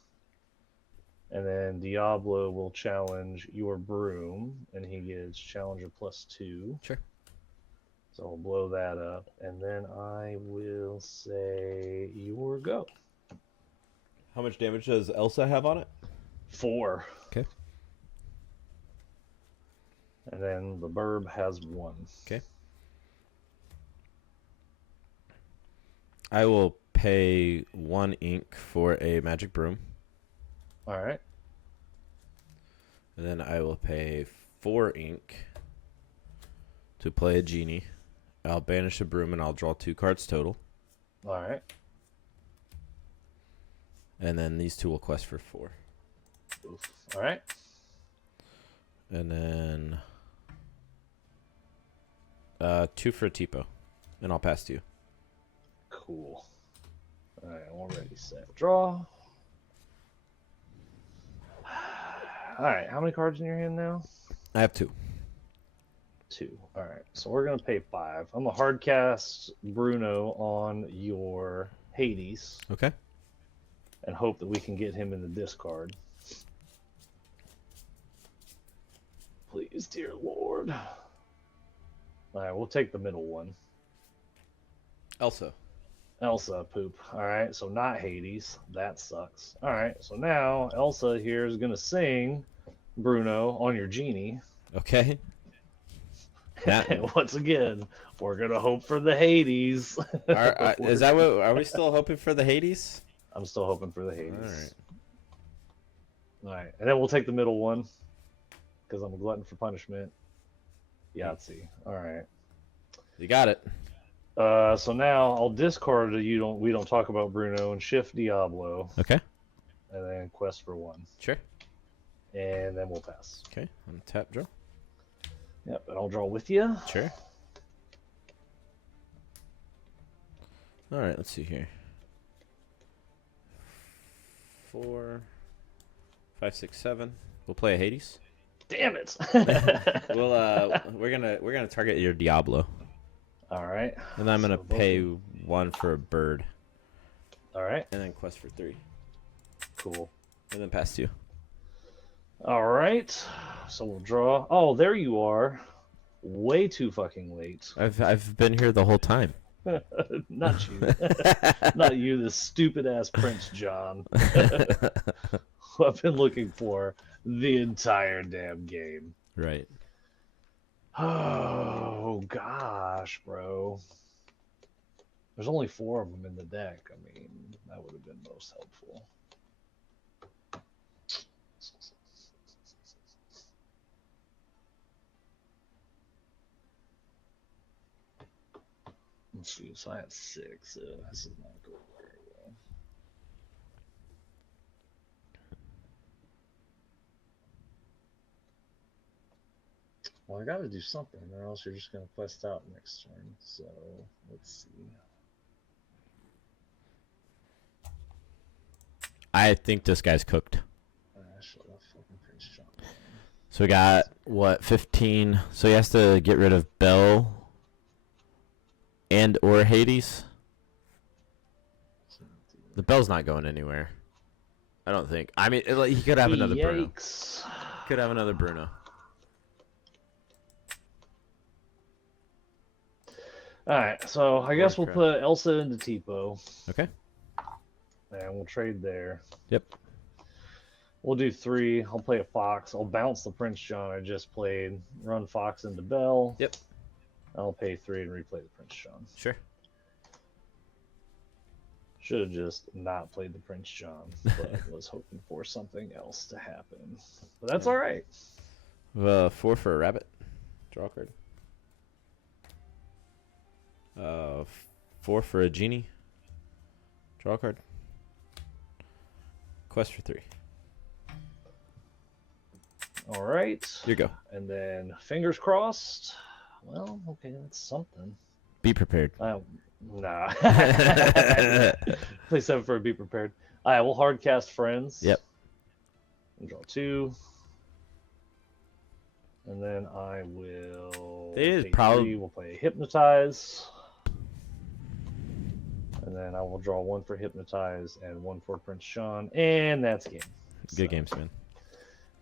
And then Diablo will challenge your broom, and he gets Challenger +2. Sure. So I'll blow that up, and then I will say your go. How much damage does Elsa have on it? 4. Okay. And then the Burb has 1. Okay. I will pay 1 ink for a magic broom. All right. And then I will pay 4 ink to play a genie. I'll banish a broom and I'll draw 2 cards total. All right. And then these 2 will quest for 4. Oof. All right. And then 2 for a Tipo. And I'll pass to you. Cool. All right, already set. Draw. All right, how many cards in your hand now? I have 2. 2. All right, so we're gonna pay 5. I'm gonna hard cast Bruno on your Hades Okay. and hope that we can get him in the discard. Please, dear Lord. All right, we'll take the middle one. Elsa. Elsa, poop. All right, so not Hades. That sucks. All right, so now Elsa here is gonna sing Bruno on your genie. Okay. That, And once again, we're gonna hope for the Hades. is that what? Are we still hoping for the Hades? I'm still hoping for the All Hades. right. All right, and then we'll take the middle one because I'm a glutton for punishment. Yahtzee. All right. You got it. So now I'll discard we don't talk about Bruno and shift Diablo, Okay. and then quest for 1, Sure. and then we'll pass. Okay. I'm tap draw. Yep, and I'll draw with you. Sure. All right. Let's see here. 4, 5, 6, 7. We'll play a Hades. Damn it! We'll we're gonna target your Diablo, All right. and I'm gonna So both pay of- 1 for a bird, All right. and then quest for 3, Cool. and then pass to you. All right. So we'll draw. Oh, there you are. Way too fucking late. I've been here the whole time. Not you. Not you, the stupid ass Prince John. Who I've been looking for the entire damn game. Right. Oh gosh, bro. There's only 4 of them in the deck. I mean, that would have been most helpful. Let's see. So I have 6. This is not going very well. Well, I gotta do something, or else you're just gonna quest out next turn. So let's see. I think this guy's cooked. Shut up, fucking Prince John. So we got what 15. So he has to get rid of Bell and or Hades. The Bell's not going anywhere. I don't think. I mean, he could have another Bruno. Yikes. Could have another Bruno. Alright, so I guess we'll crap. put Elsa into Tipo, Okay. and we'll trade there. Yep. We'll do 3. I'll play a Fox. I'll bounce the Prince John I just played. Run Fox into Bell. Yep. I'll pay 3 and replay the Prince John. Sure. Should have just not played the Prince John, but was hoping for something else to happen. But that's alright. 4 for a rabbit. Draw a card. 4 for a genie. Draw a card. Quest for 3. Alright. Here you go. And then fingers crossed. Well, okay, that's something. Be prepared. Nah. Play 7 for a be prepared. Alright, we'll hard cast friends. Yep. And draw 2. And then I will. It is pay probably- 3. We'll play hypnotize. And and then I will draw 1 for Hypnotize and 1 for Prince Sean, and that's game. Good games, man.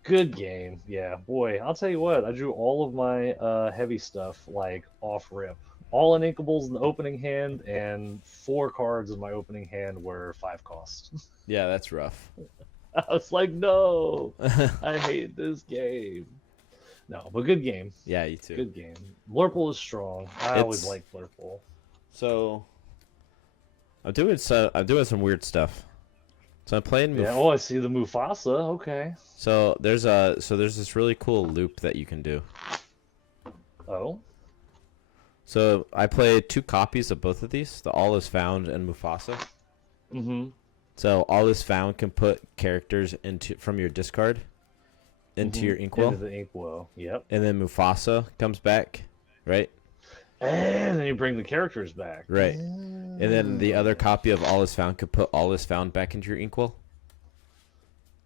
Good game. Yeah, boy, I'll tell you what, I drew all of my heavy stuff like off rip. All uninkables in the opening hand, and 4 cards in my opening hand were 5 cost. Yeah, that's rough. I was like, no, I hate this game. No, but good game. Yeah, you too. Good game. Blurple is strong. I always like Blurple. So I'm doing some weird stuff. So I'm playing. Yeah. Oh, I see the Mufasa. Okay. So there's this really cool loop that you can do. Oh. So I play 2 copies of both of these, the All Is Found and Mufasa. Mm-hmm. So All Is Found can put characters from your discard into your inkwell. Into the inkwell. Yep. And then Mufasa comes back, right? And then you bring the characters back. Right. And then the other copy of All Is Found could put All Is Found back into your inkwell.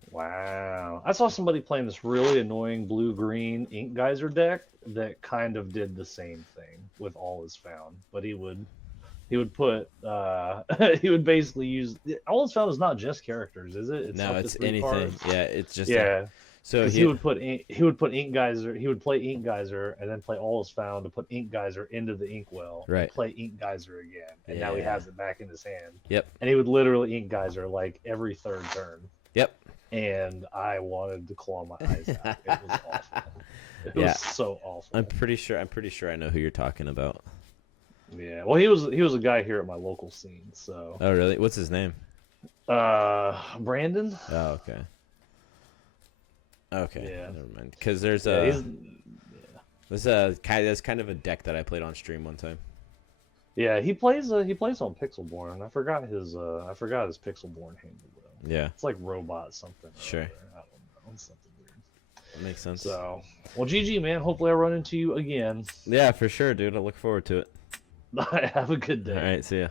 Wow. I saw somebody playing this really annoying blue-green Ink Geyser deck that kind of did the same thing with All Is Found. But he would put he would basically use All Is Found is not just characters, is it? No, up to it's 3 anything. cards. Yeah, it's just So he would put Ink Geyser. He would play Ink Geyser and then play All Is Found to put Ink Geyser into the inkwell. Right. And play Ink Geyser again, and now he has it back in his hand. Yep. And he would literally Ink Geyser like every 3rd turn. Yep. And I wanted to claw my eyes out. It was awful. It was so awful. I'm pretty sure I know who you're talking about. Yeah. Well, he was a guy here at my local scene. So. Oh really? What's his name? Brandon. Oh okay. Okay. Yeah. Never mind. Because there's that's kind of a deck that I played on stream one time. Yeah, he plays on Pixelborn. I forgot his Pixelborn handle though. Yeah. It's like robot something. Sure. I don't know. It's something weird. That makes sense. So, well, GG, man. Hopefully, I run into you again. Yeah, for sure, dude. I look forward to it. Have a good day. All right, see ya.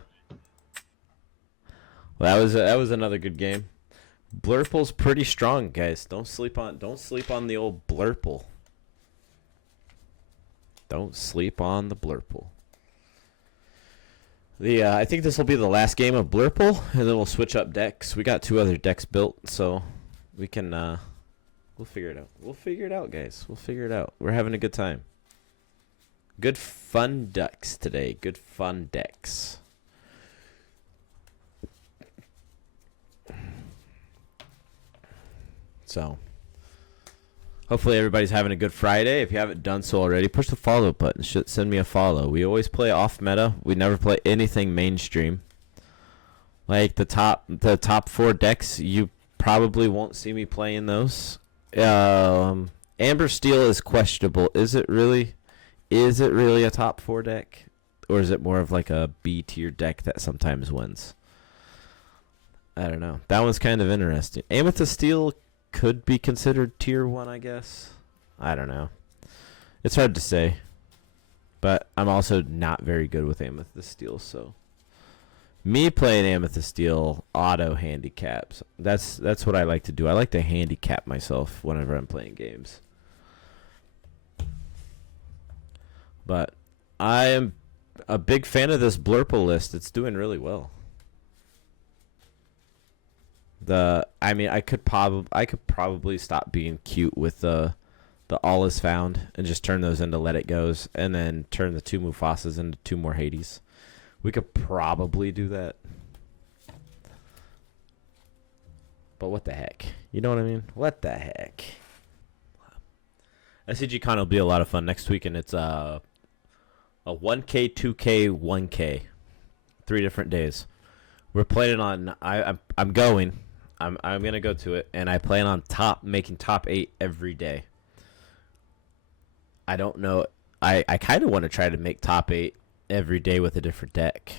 Well, that was another good game. Blurple's pretty strong, guys. Don't sleep on the old Blurple. Don't sleep on the Blurple. I think this will be the last game of Blurple, and then we'll switch up decks. We got 2 other decks built, so we can we'll figure it out. We'll figure it out, guys. We'll figure it out. We're having a good time. Good fun ducks today. Good fun decks. So, hopefully everybody's having a good Friday. If you haven't done so already, push the follow button. Send me a follow. We always play off meta. We never play anything mainstream. Like the top 4 decks, you probably won't see me playing those. Amber Steel is questionable. Is it really a top 4 deck, or is it more of like a B tier deck that sometimes wins? I don't know. That one's kind of interesting. Amethyst Steel could be considered tier 1, I guess. I don't know. It's hard to say. But I'm also not very good with Amethyst Steel, so me playing Amethyst Steel auto handicaps. That's what I like to do. I like to handicap myself whenever I'm playing games. But I am a big fan of this Blurple list. It's doing really well. I could probably stop being cute with the All Is Found and just turn those into Let It Goes, and then turn the 2 Mufasas into 2 more Hades. We could probably do that. But what the heck? You know what I mean? What the heck? SCG-Con will be a lot of fun next week, and it's a 1K, 2K, 1K. 3 different days. We're planning on I'm going to go to it, and I plan on making top 8 every day. I don't know. I kind of want to try to make top 8 every day with a different deck.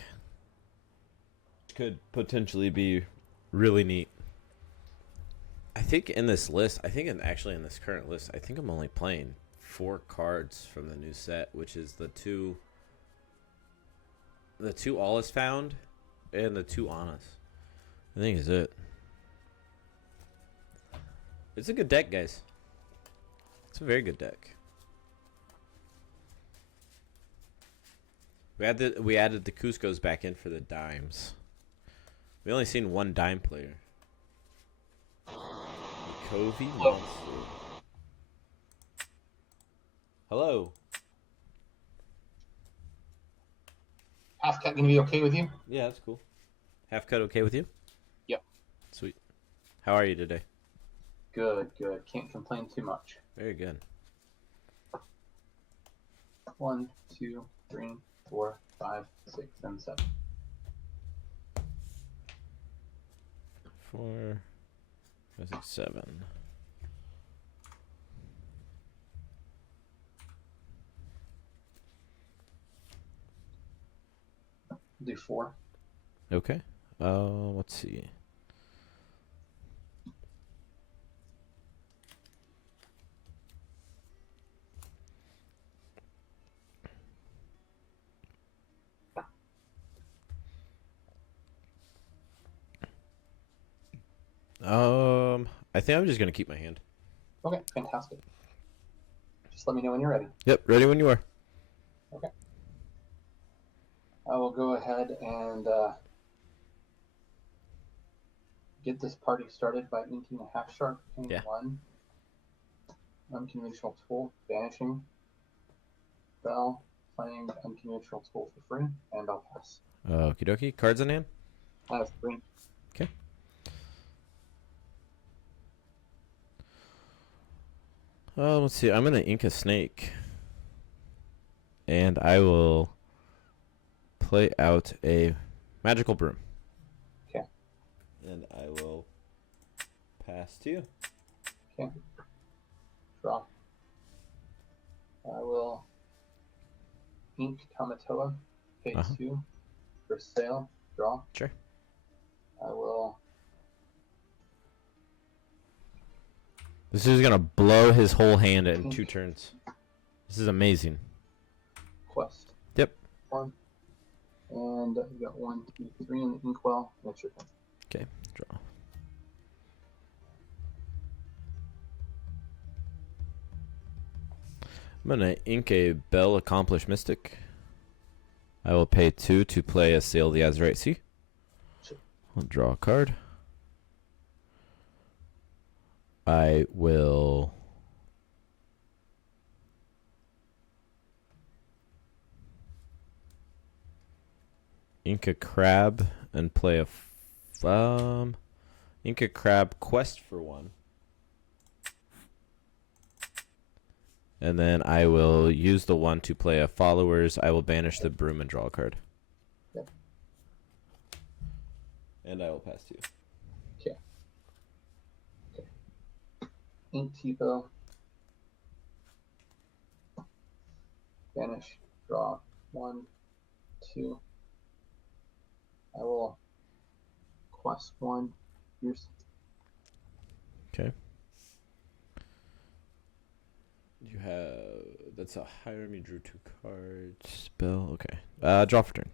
Could potentially be really neat. I think in this list, in this current list, I think I'm only playing 4 cards from the new set, which is the two All Is Found and the 2 Annas. I think is it. It's a good deck, guys. It's a very good deck. We added the Cuscos back in for the dimes. We only seen one dime player. Covey Monster. Hello. Half cut gonna be okay with you? Yeah, that's cool. Half cut okay with you? Yep. Sweet. How are you today? Good, good. Can't complain too much. Very good. 1, 2, 3, 4, 5, 6, and 7. 4, 5, 6, 7. Do 4. Okay. Let's see. I think I'm just gonna keep my hand. Okay, fantastic. Just let me know when you're ready. Yep, ready when you are. Okay. I will go ahead and get this party started by inking a half shark in Yeah. 1 unconventional tool, vanishing spell, playing unconventional tool for free, and I'll pass. Okie dokie. Cards in hand? I have 3. Okay. Let's see. I'm gonna ink a snake. And I will play out a magical broom. Okay. And I will pass to you. Okay. Draw. I will ink Tamatoa, pay 2 for sale, draw. Sure. I will This is gonna blow his whole hand in 2 turns. This is amazing. quest. Yep. 1. And you got 1, 2, 3 in the inkwell. That's your turn. Okay, draw. I'm gonna ink a Bell Accomplished Mystic. I will pay 2 to play a Sail the Azurite Sea. Sure. I'll draw a card. I will ink a crab and play a ink a crab quest for 1. And then I will use the 1 to play a followers. I will banish the broom and draw a card. Yep. And I will pass to you. Ink Tipo. Vanish. Draw. 1, 2. I will quest 1. Here's Okay. You have... That's a Hiram. You drew 2 cards. Spell. Okay. Draw for turn.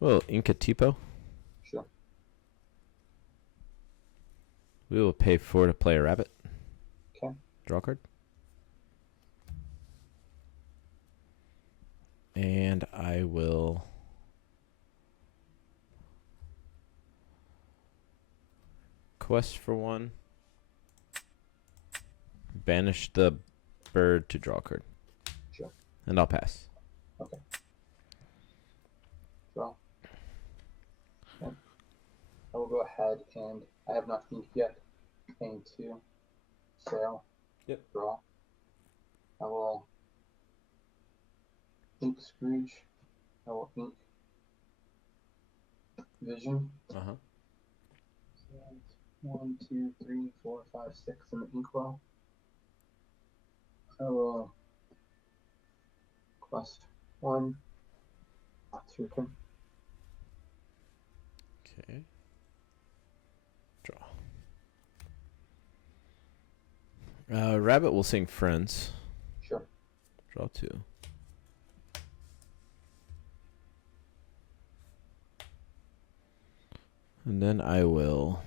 Well, Inca Tipo. Sure. We will pay 4 to play a rabbit. Okay. Draw a card. And I will quest for 1. Banish the bird to draw a card. Sure. And I'll pass. Okay. Draw. Okay. I will go ahead and I have not inked yet. Paying 2. Sail. Yep. Draw. I will ink Scrooge. I will ink Vision. Uh-huh. So that's 1, 2, 3, 4, 5, 6 in the inkwell. I will quest 1. That's your turn. Okay. Draw. Rabbit will sing Friends. Sure. Draw 2. And then I will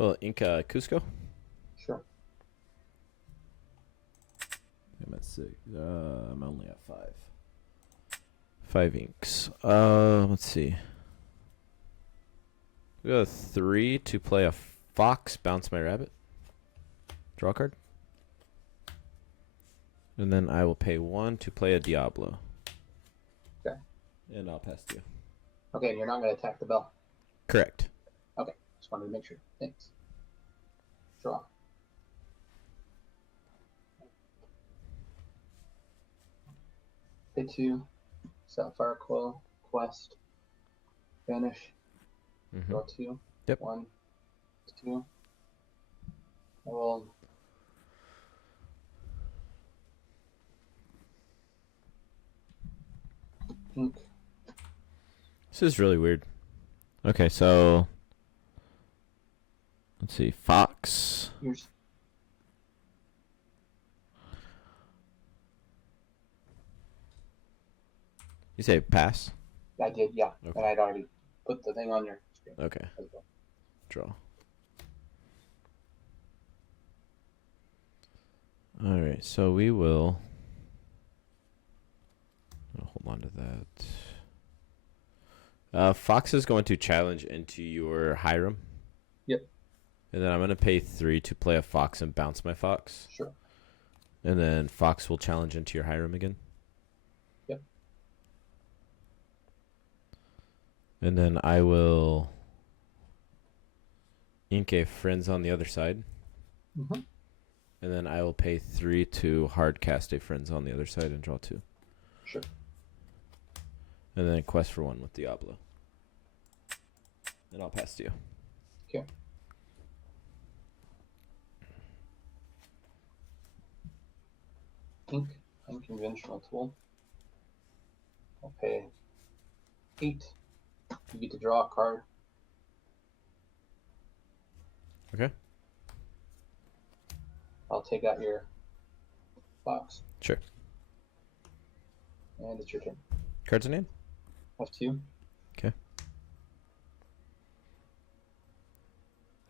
Well, Inca Cusco. Sure. I'm at 6. I'm only at 5. 5 inks. Let's see. We got a 3 to play a fox, bounce my rabbit. Draw a card. And then I will pay 1 to play a Diablo. Okay. And I'll pass to you. Okay, and you're not going to attack the bell. Correct. Okay, just wanted to make sure. Thanks. Draw. Pay 2. Sapphire Quill. Quest. Vanish. Mm-hmm. Draw 2. Yep. 1. 2. I will. Ink. This is really weird. Okay, so let's see. Fox. Here's. You say pass? I did, yeah. Okay. And I'd already put the thing on your screen. Okay. As well. Draw. Alright, so we will. I'll hold on to that. Fox is going to challenge into your Hiram. Yep. And then I'm going to pay 3 to play a fox and bounce my fox. Sure. And then Fox will challenge into your Hiram again. Yep. And then I will ink a friends on the other side. Mm-hmm. And then I will pay 3 to hard cast a friends on the other side and draw 2. Sure. And then quest for 1 with Diablo. And I'll pass to you. Okay. Ink. Unconventional tool. I'll pay 8. You get to draw a card. Okay. I'll take out your box. Sure. And it's your turn. Cards in hand? Have 2. Okay.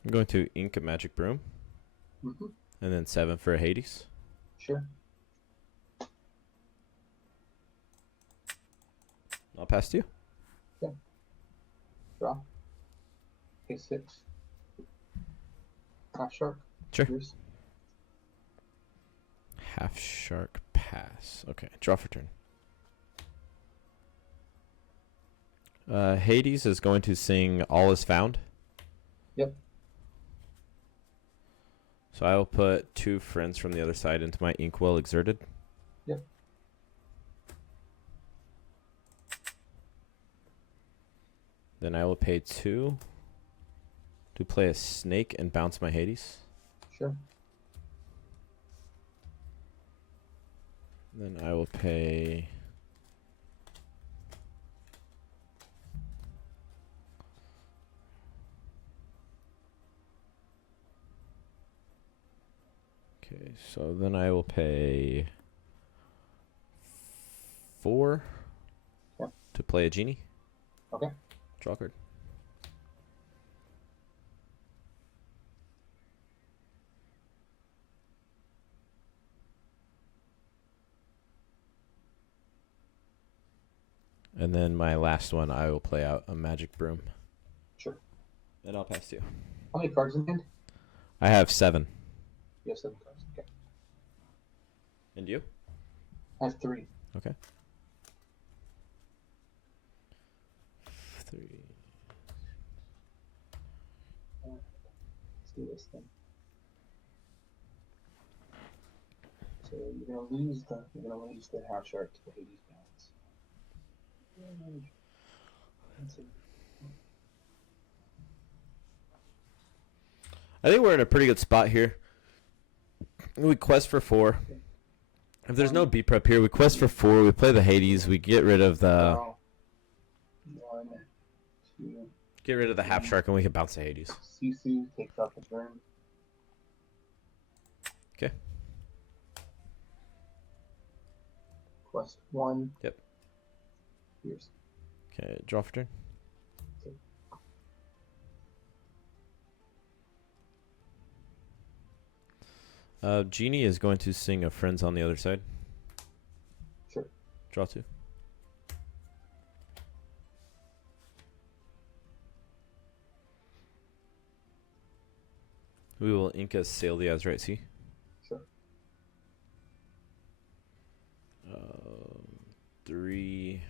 I'm going to ink a magic broom. Mm-hmm. And then 7 for a Hades. Sure. I'll pass to you. Draw. Pay 6. Half shark. Sure. Yours. Half shark pass. Okay, draw for turn. Hades is going to sing All Is Found. Yep. So I will put 2 friends from the other side into my Inkwell Exerted. Yep. Then I will pay 2 to play a snake and bounce my Hades. Sure. Then I will pay okay, so then I will pay 4 to play a genie. Okay. Draw a card. And then my last one, I will play out a magic broom. Sure. And I'll pass to you. How many cards in hand? I have 7. You have 7 cards. Okay. And you? I have 3. Okay. 3. Let's do this then. So you're gonna lose the half shark to the Hades balance. Let's see. I think we're in a pretty good spot here. We quest for 4. If there's no B prep here, we quest for 4. We play the Hades. We get rid of the 1, 2. get rid of the half shark, and we can bounce the Hades. Sisu takes off a turn. Okay. Quest 1. Yep. Here's. Okay, draw for turn. Genie is going to sing a Friends on the Other Side. Sure. Draw 2. We will Inca Sail the Azurite Sea. Sure. 3.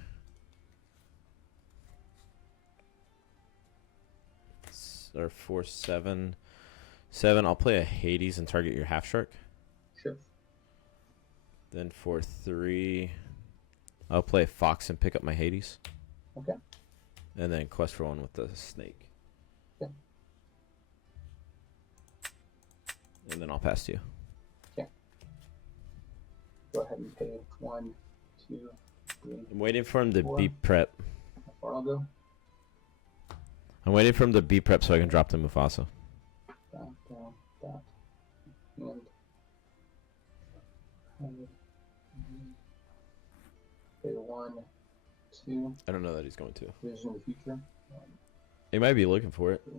Or 4, 7. 7, I'll play a Hades and target your half shark. Sure. Then for 3, I'll play Fox and pick up my Hades. Okay. And then quest for 1 with the snake. Okay. And then I'll pass to you. Okay. Go ahead and pay 1, 2, 3. I'm waiting for him to 4. be prep. How far I'll go? I'm waiting for him to be prep so I can drop to Mufasa. Down, that. And pay 1, 2. I don't know that he's going to. Vision of the future. 1, He might be looking for it. 3,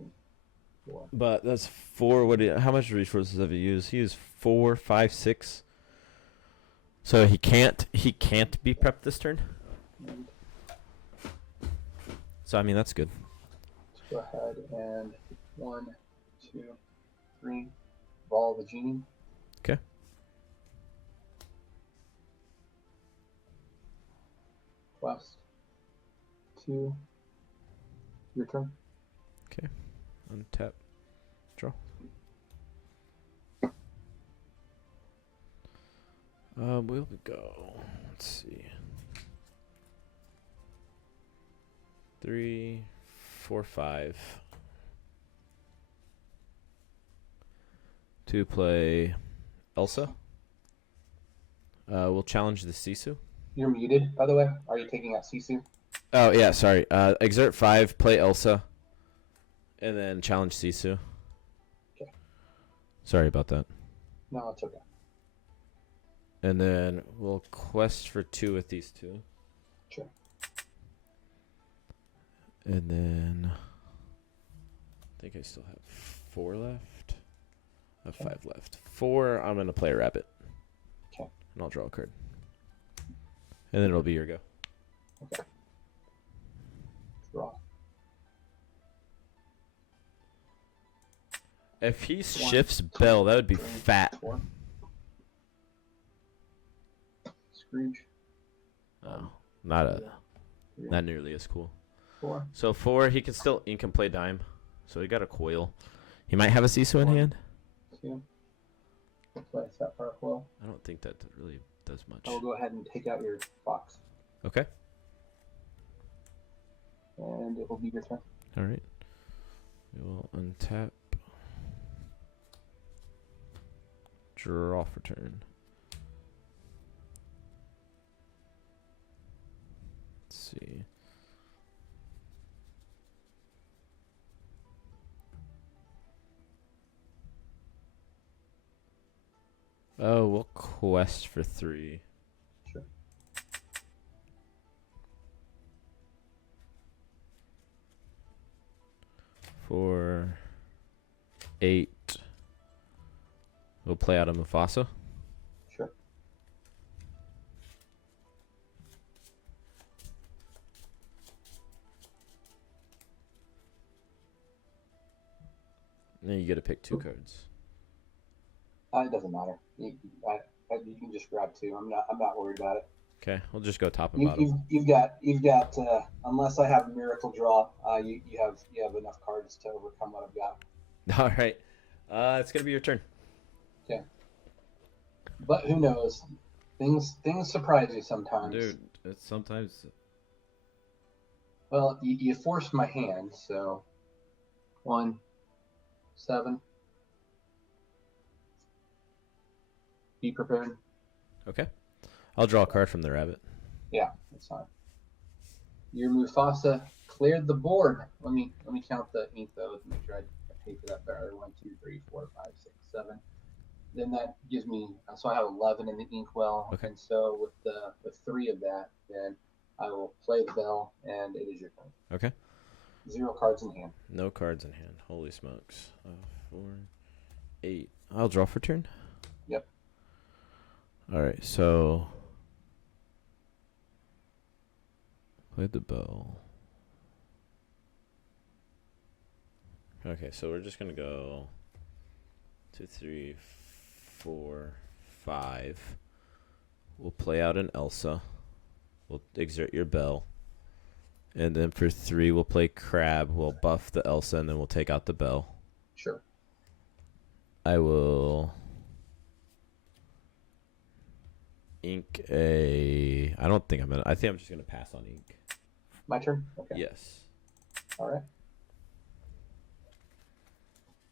4. But that's 4. How much resources have he used? He used 4, 5, 6. So he can't be prepped this turn. And So I mean that's good. let's go ahead and 1, 2, 3. Ball the genie. Okay. Quest. 2. Your turn. Okay. Untap. Draw. We'll go. Let's see. 3, 4, 5. To play Elsa. We'll challenge the Sisu. You're muted, by the way. Are you taking out Sisu? Oh yeah, sorry. Exert 5, play Elsa, and then challenge Sisu. Okay. Sorry about that. No, it's okay. And then we'll quest for 2 with these 2. Sure. And then I think I still have 4 left. I have 5 left. 4, I'm gonna play a rabbit. Okay. And I'll draw a card. And then it'll be your go. Okay. Draw. If he shifts Bell, that would be 3, fat. 4. Scrooge. Oh, not nearly as cool. 4. So 4, he can still ink and play dime. So he got a coil. He might have a Sisu in hand. 2. We'll play Sapphire Quill. I don't think that really does much. I will go ahead and take out your box. Okay. And it will be your turn. All right. We will untap. Draw for turn. Let's see. Oh, we'll quest for 3. Sure. For 8. We'll play out of Mufasa. Sure. And then you get to pick 2 cards. It doesn't matter. You can just grab 2. I'm not worried about it. Okay, we'll just go top and bottom. You've got unless I have a miracle draw, you have enough cards to overcome what I've got. All right. It's gonna be your turn. Okay. But who knows? Things surprise you sometimes. Dude, it's sometimes. Well, you forced my hand, so 1, 7. Be prepared. Okay. I'll draw a card from the rabbit. Yeah, that's fine. Your Mufasa cleared the board. Let me count the ink though to make sure I pay for that better. 1, 2, 3, 4, 5, 6, 7. Then that gives me so I have 11 in the inkwell. Okay. And so with 3 of that, then I will play the bell, and it is your turn. Okay. 0 cards in hand. No cards in hand. Holy smokes. 4, 8. I'll draw for turn. Yep. All right, so play the bell. Okay, so we're just gonna go 2, 3, 4, 5. We'll play out an Elsa. We'll exert your bell. And then for 3, we'll play Crab. We'll buff the Elsa, and then we'll take out the bell. Sure. I will ink a... I don't think I'm gonna... I think I'm just gonna pass on ink. My turn? Okay. Yes. All right.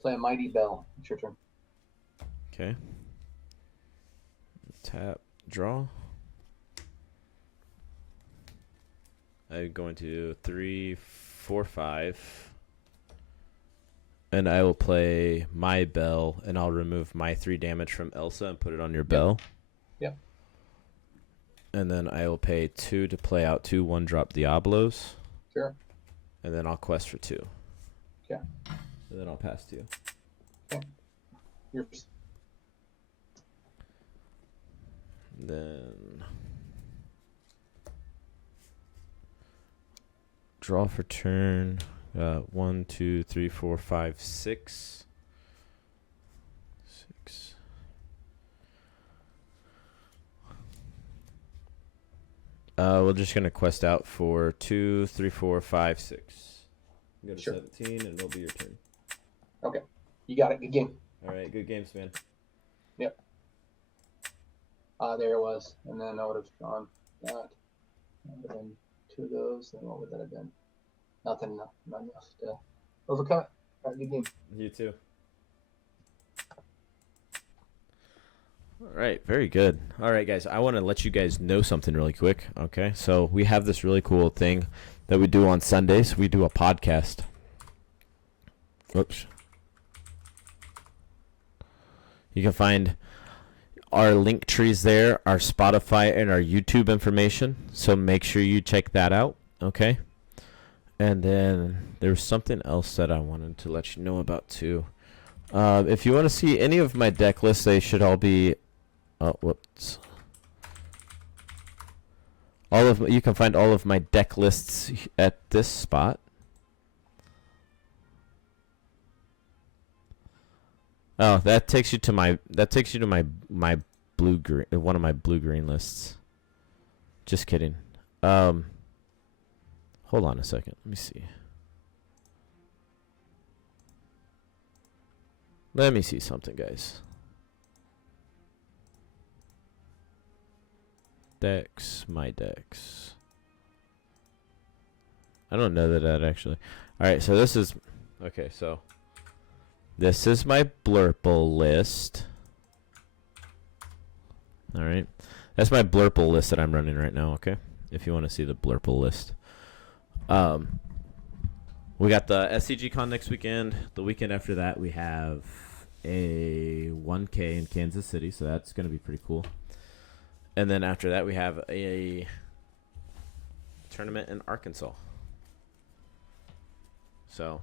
Play a Mighty Bell. It's your turn. Okay. Tap, draw. I'm going to 3, 4, 5. And I will play my bell, and I'll remove my 3 damage from Elsa and put it on your bell. Yep. And then I will pay 2 to play out 2 1-drop Diablos. Sure. And then I'll quest for 2. Okay. And then I'll pass to you. Okay. Yours. Then draw for turn. 1, 2, 3, 4, 5, 6. 6. We're just gonna quest out for 2, 3, 4, 5, 6. Go to Sure. 17, and it'll be your turn. Okay. You got it. Good game. All right, good games, man. Yep. There it was. And then I would have gone that. That would have been 2 of those. And what would that have been? Nothing. Not enough to overcome it. All right, good game. You too. All right, very good. All right, guys, I want to let you guys know something really quick. Okay, so we have this really cool thing that we do on Sundays. We do a podcast. Oops. You can find our link trees there, our Spotify, and our YouTube information. So make sure you check that out. Okay. And then there was something else that I wanted to let you know about too. If you want to see any of my deck lists, they should all be. Oh, whoops. You can find all of my deck lists at this spot. Oh, that takes you to my blue green, one of my blue green lists. Just kidding. Hold on a second. Let me see. Let me see something, guys. Decks, my decks. I don't know that actually. All right, so this is okay. So this is my Blurple list. All right, that's my Blurple list that I'm running right now. Okay, if you want to see the Blurple list. We got the SCG Con next weekend. The weekend after that, we have a 1K in Kansas City, so that's going to be pretty cool. And then after that, we have a tournament in Arkansas. So,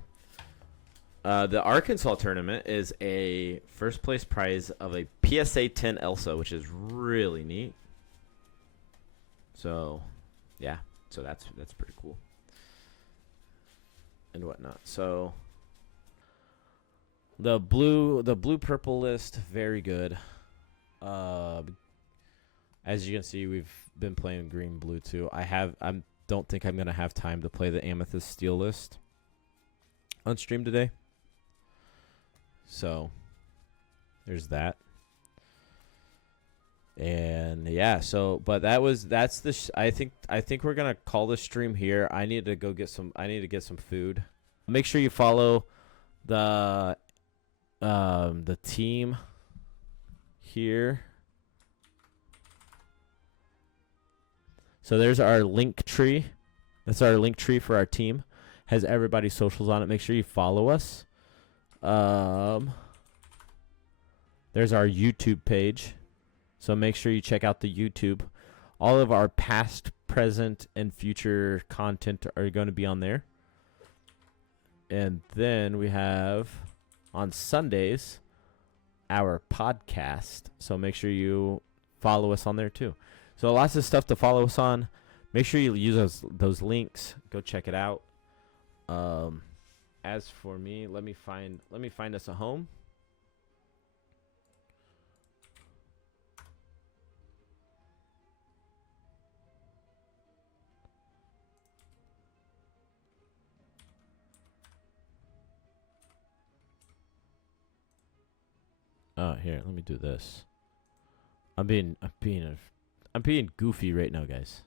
the Arkansas tournament is a first place prize of a PSA 10 Elsa, which is really neat. So, yeah, so that's pretty cool. And whatnot. So the blue purple list, very good. As you can see, we've been playing green blue too. I don't think I'm gonna have time to play the amethyst steel list on stream today. So there's that. And yeah, so but that's the I think we're gonna call this stream here. I need to get some food. Make sure you follow the team here. So there's our link tree. That's our link tree for our team. Has everybody's socials on it. Make sure you follow us. There's our YouTube page. So make sure you check out the YouTube. All of our past, present, and future content are going to be on there. And then we have, on Sundays, our podcast. So make sure you follow us on there too. So lots of stuff to follow us on. Make sure you use those links. Go check it out. As for me, let me find us a home. Oh, here, let me do this. I'm being goofy right now, guys.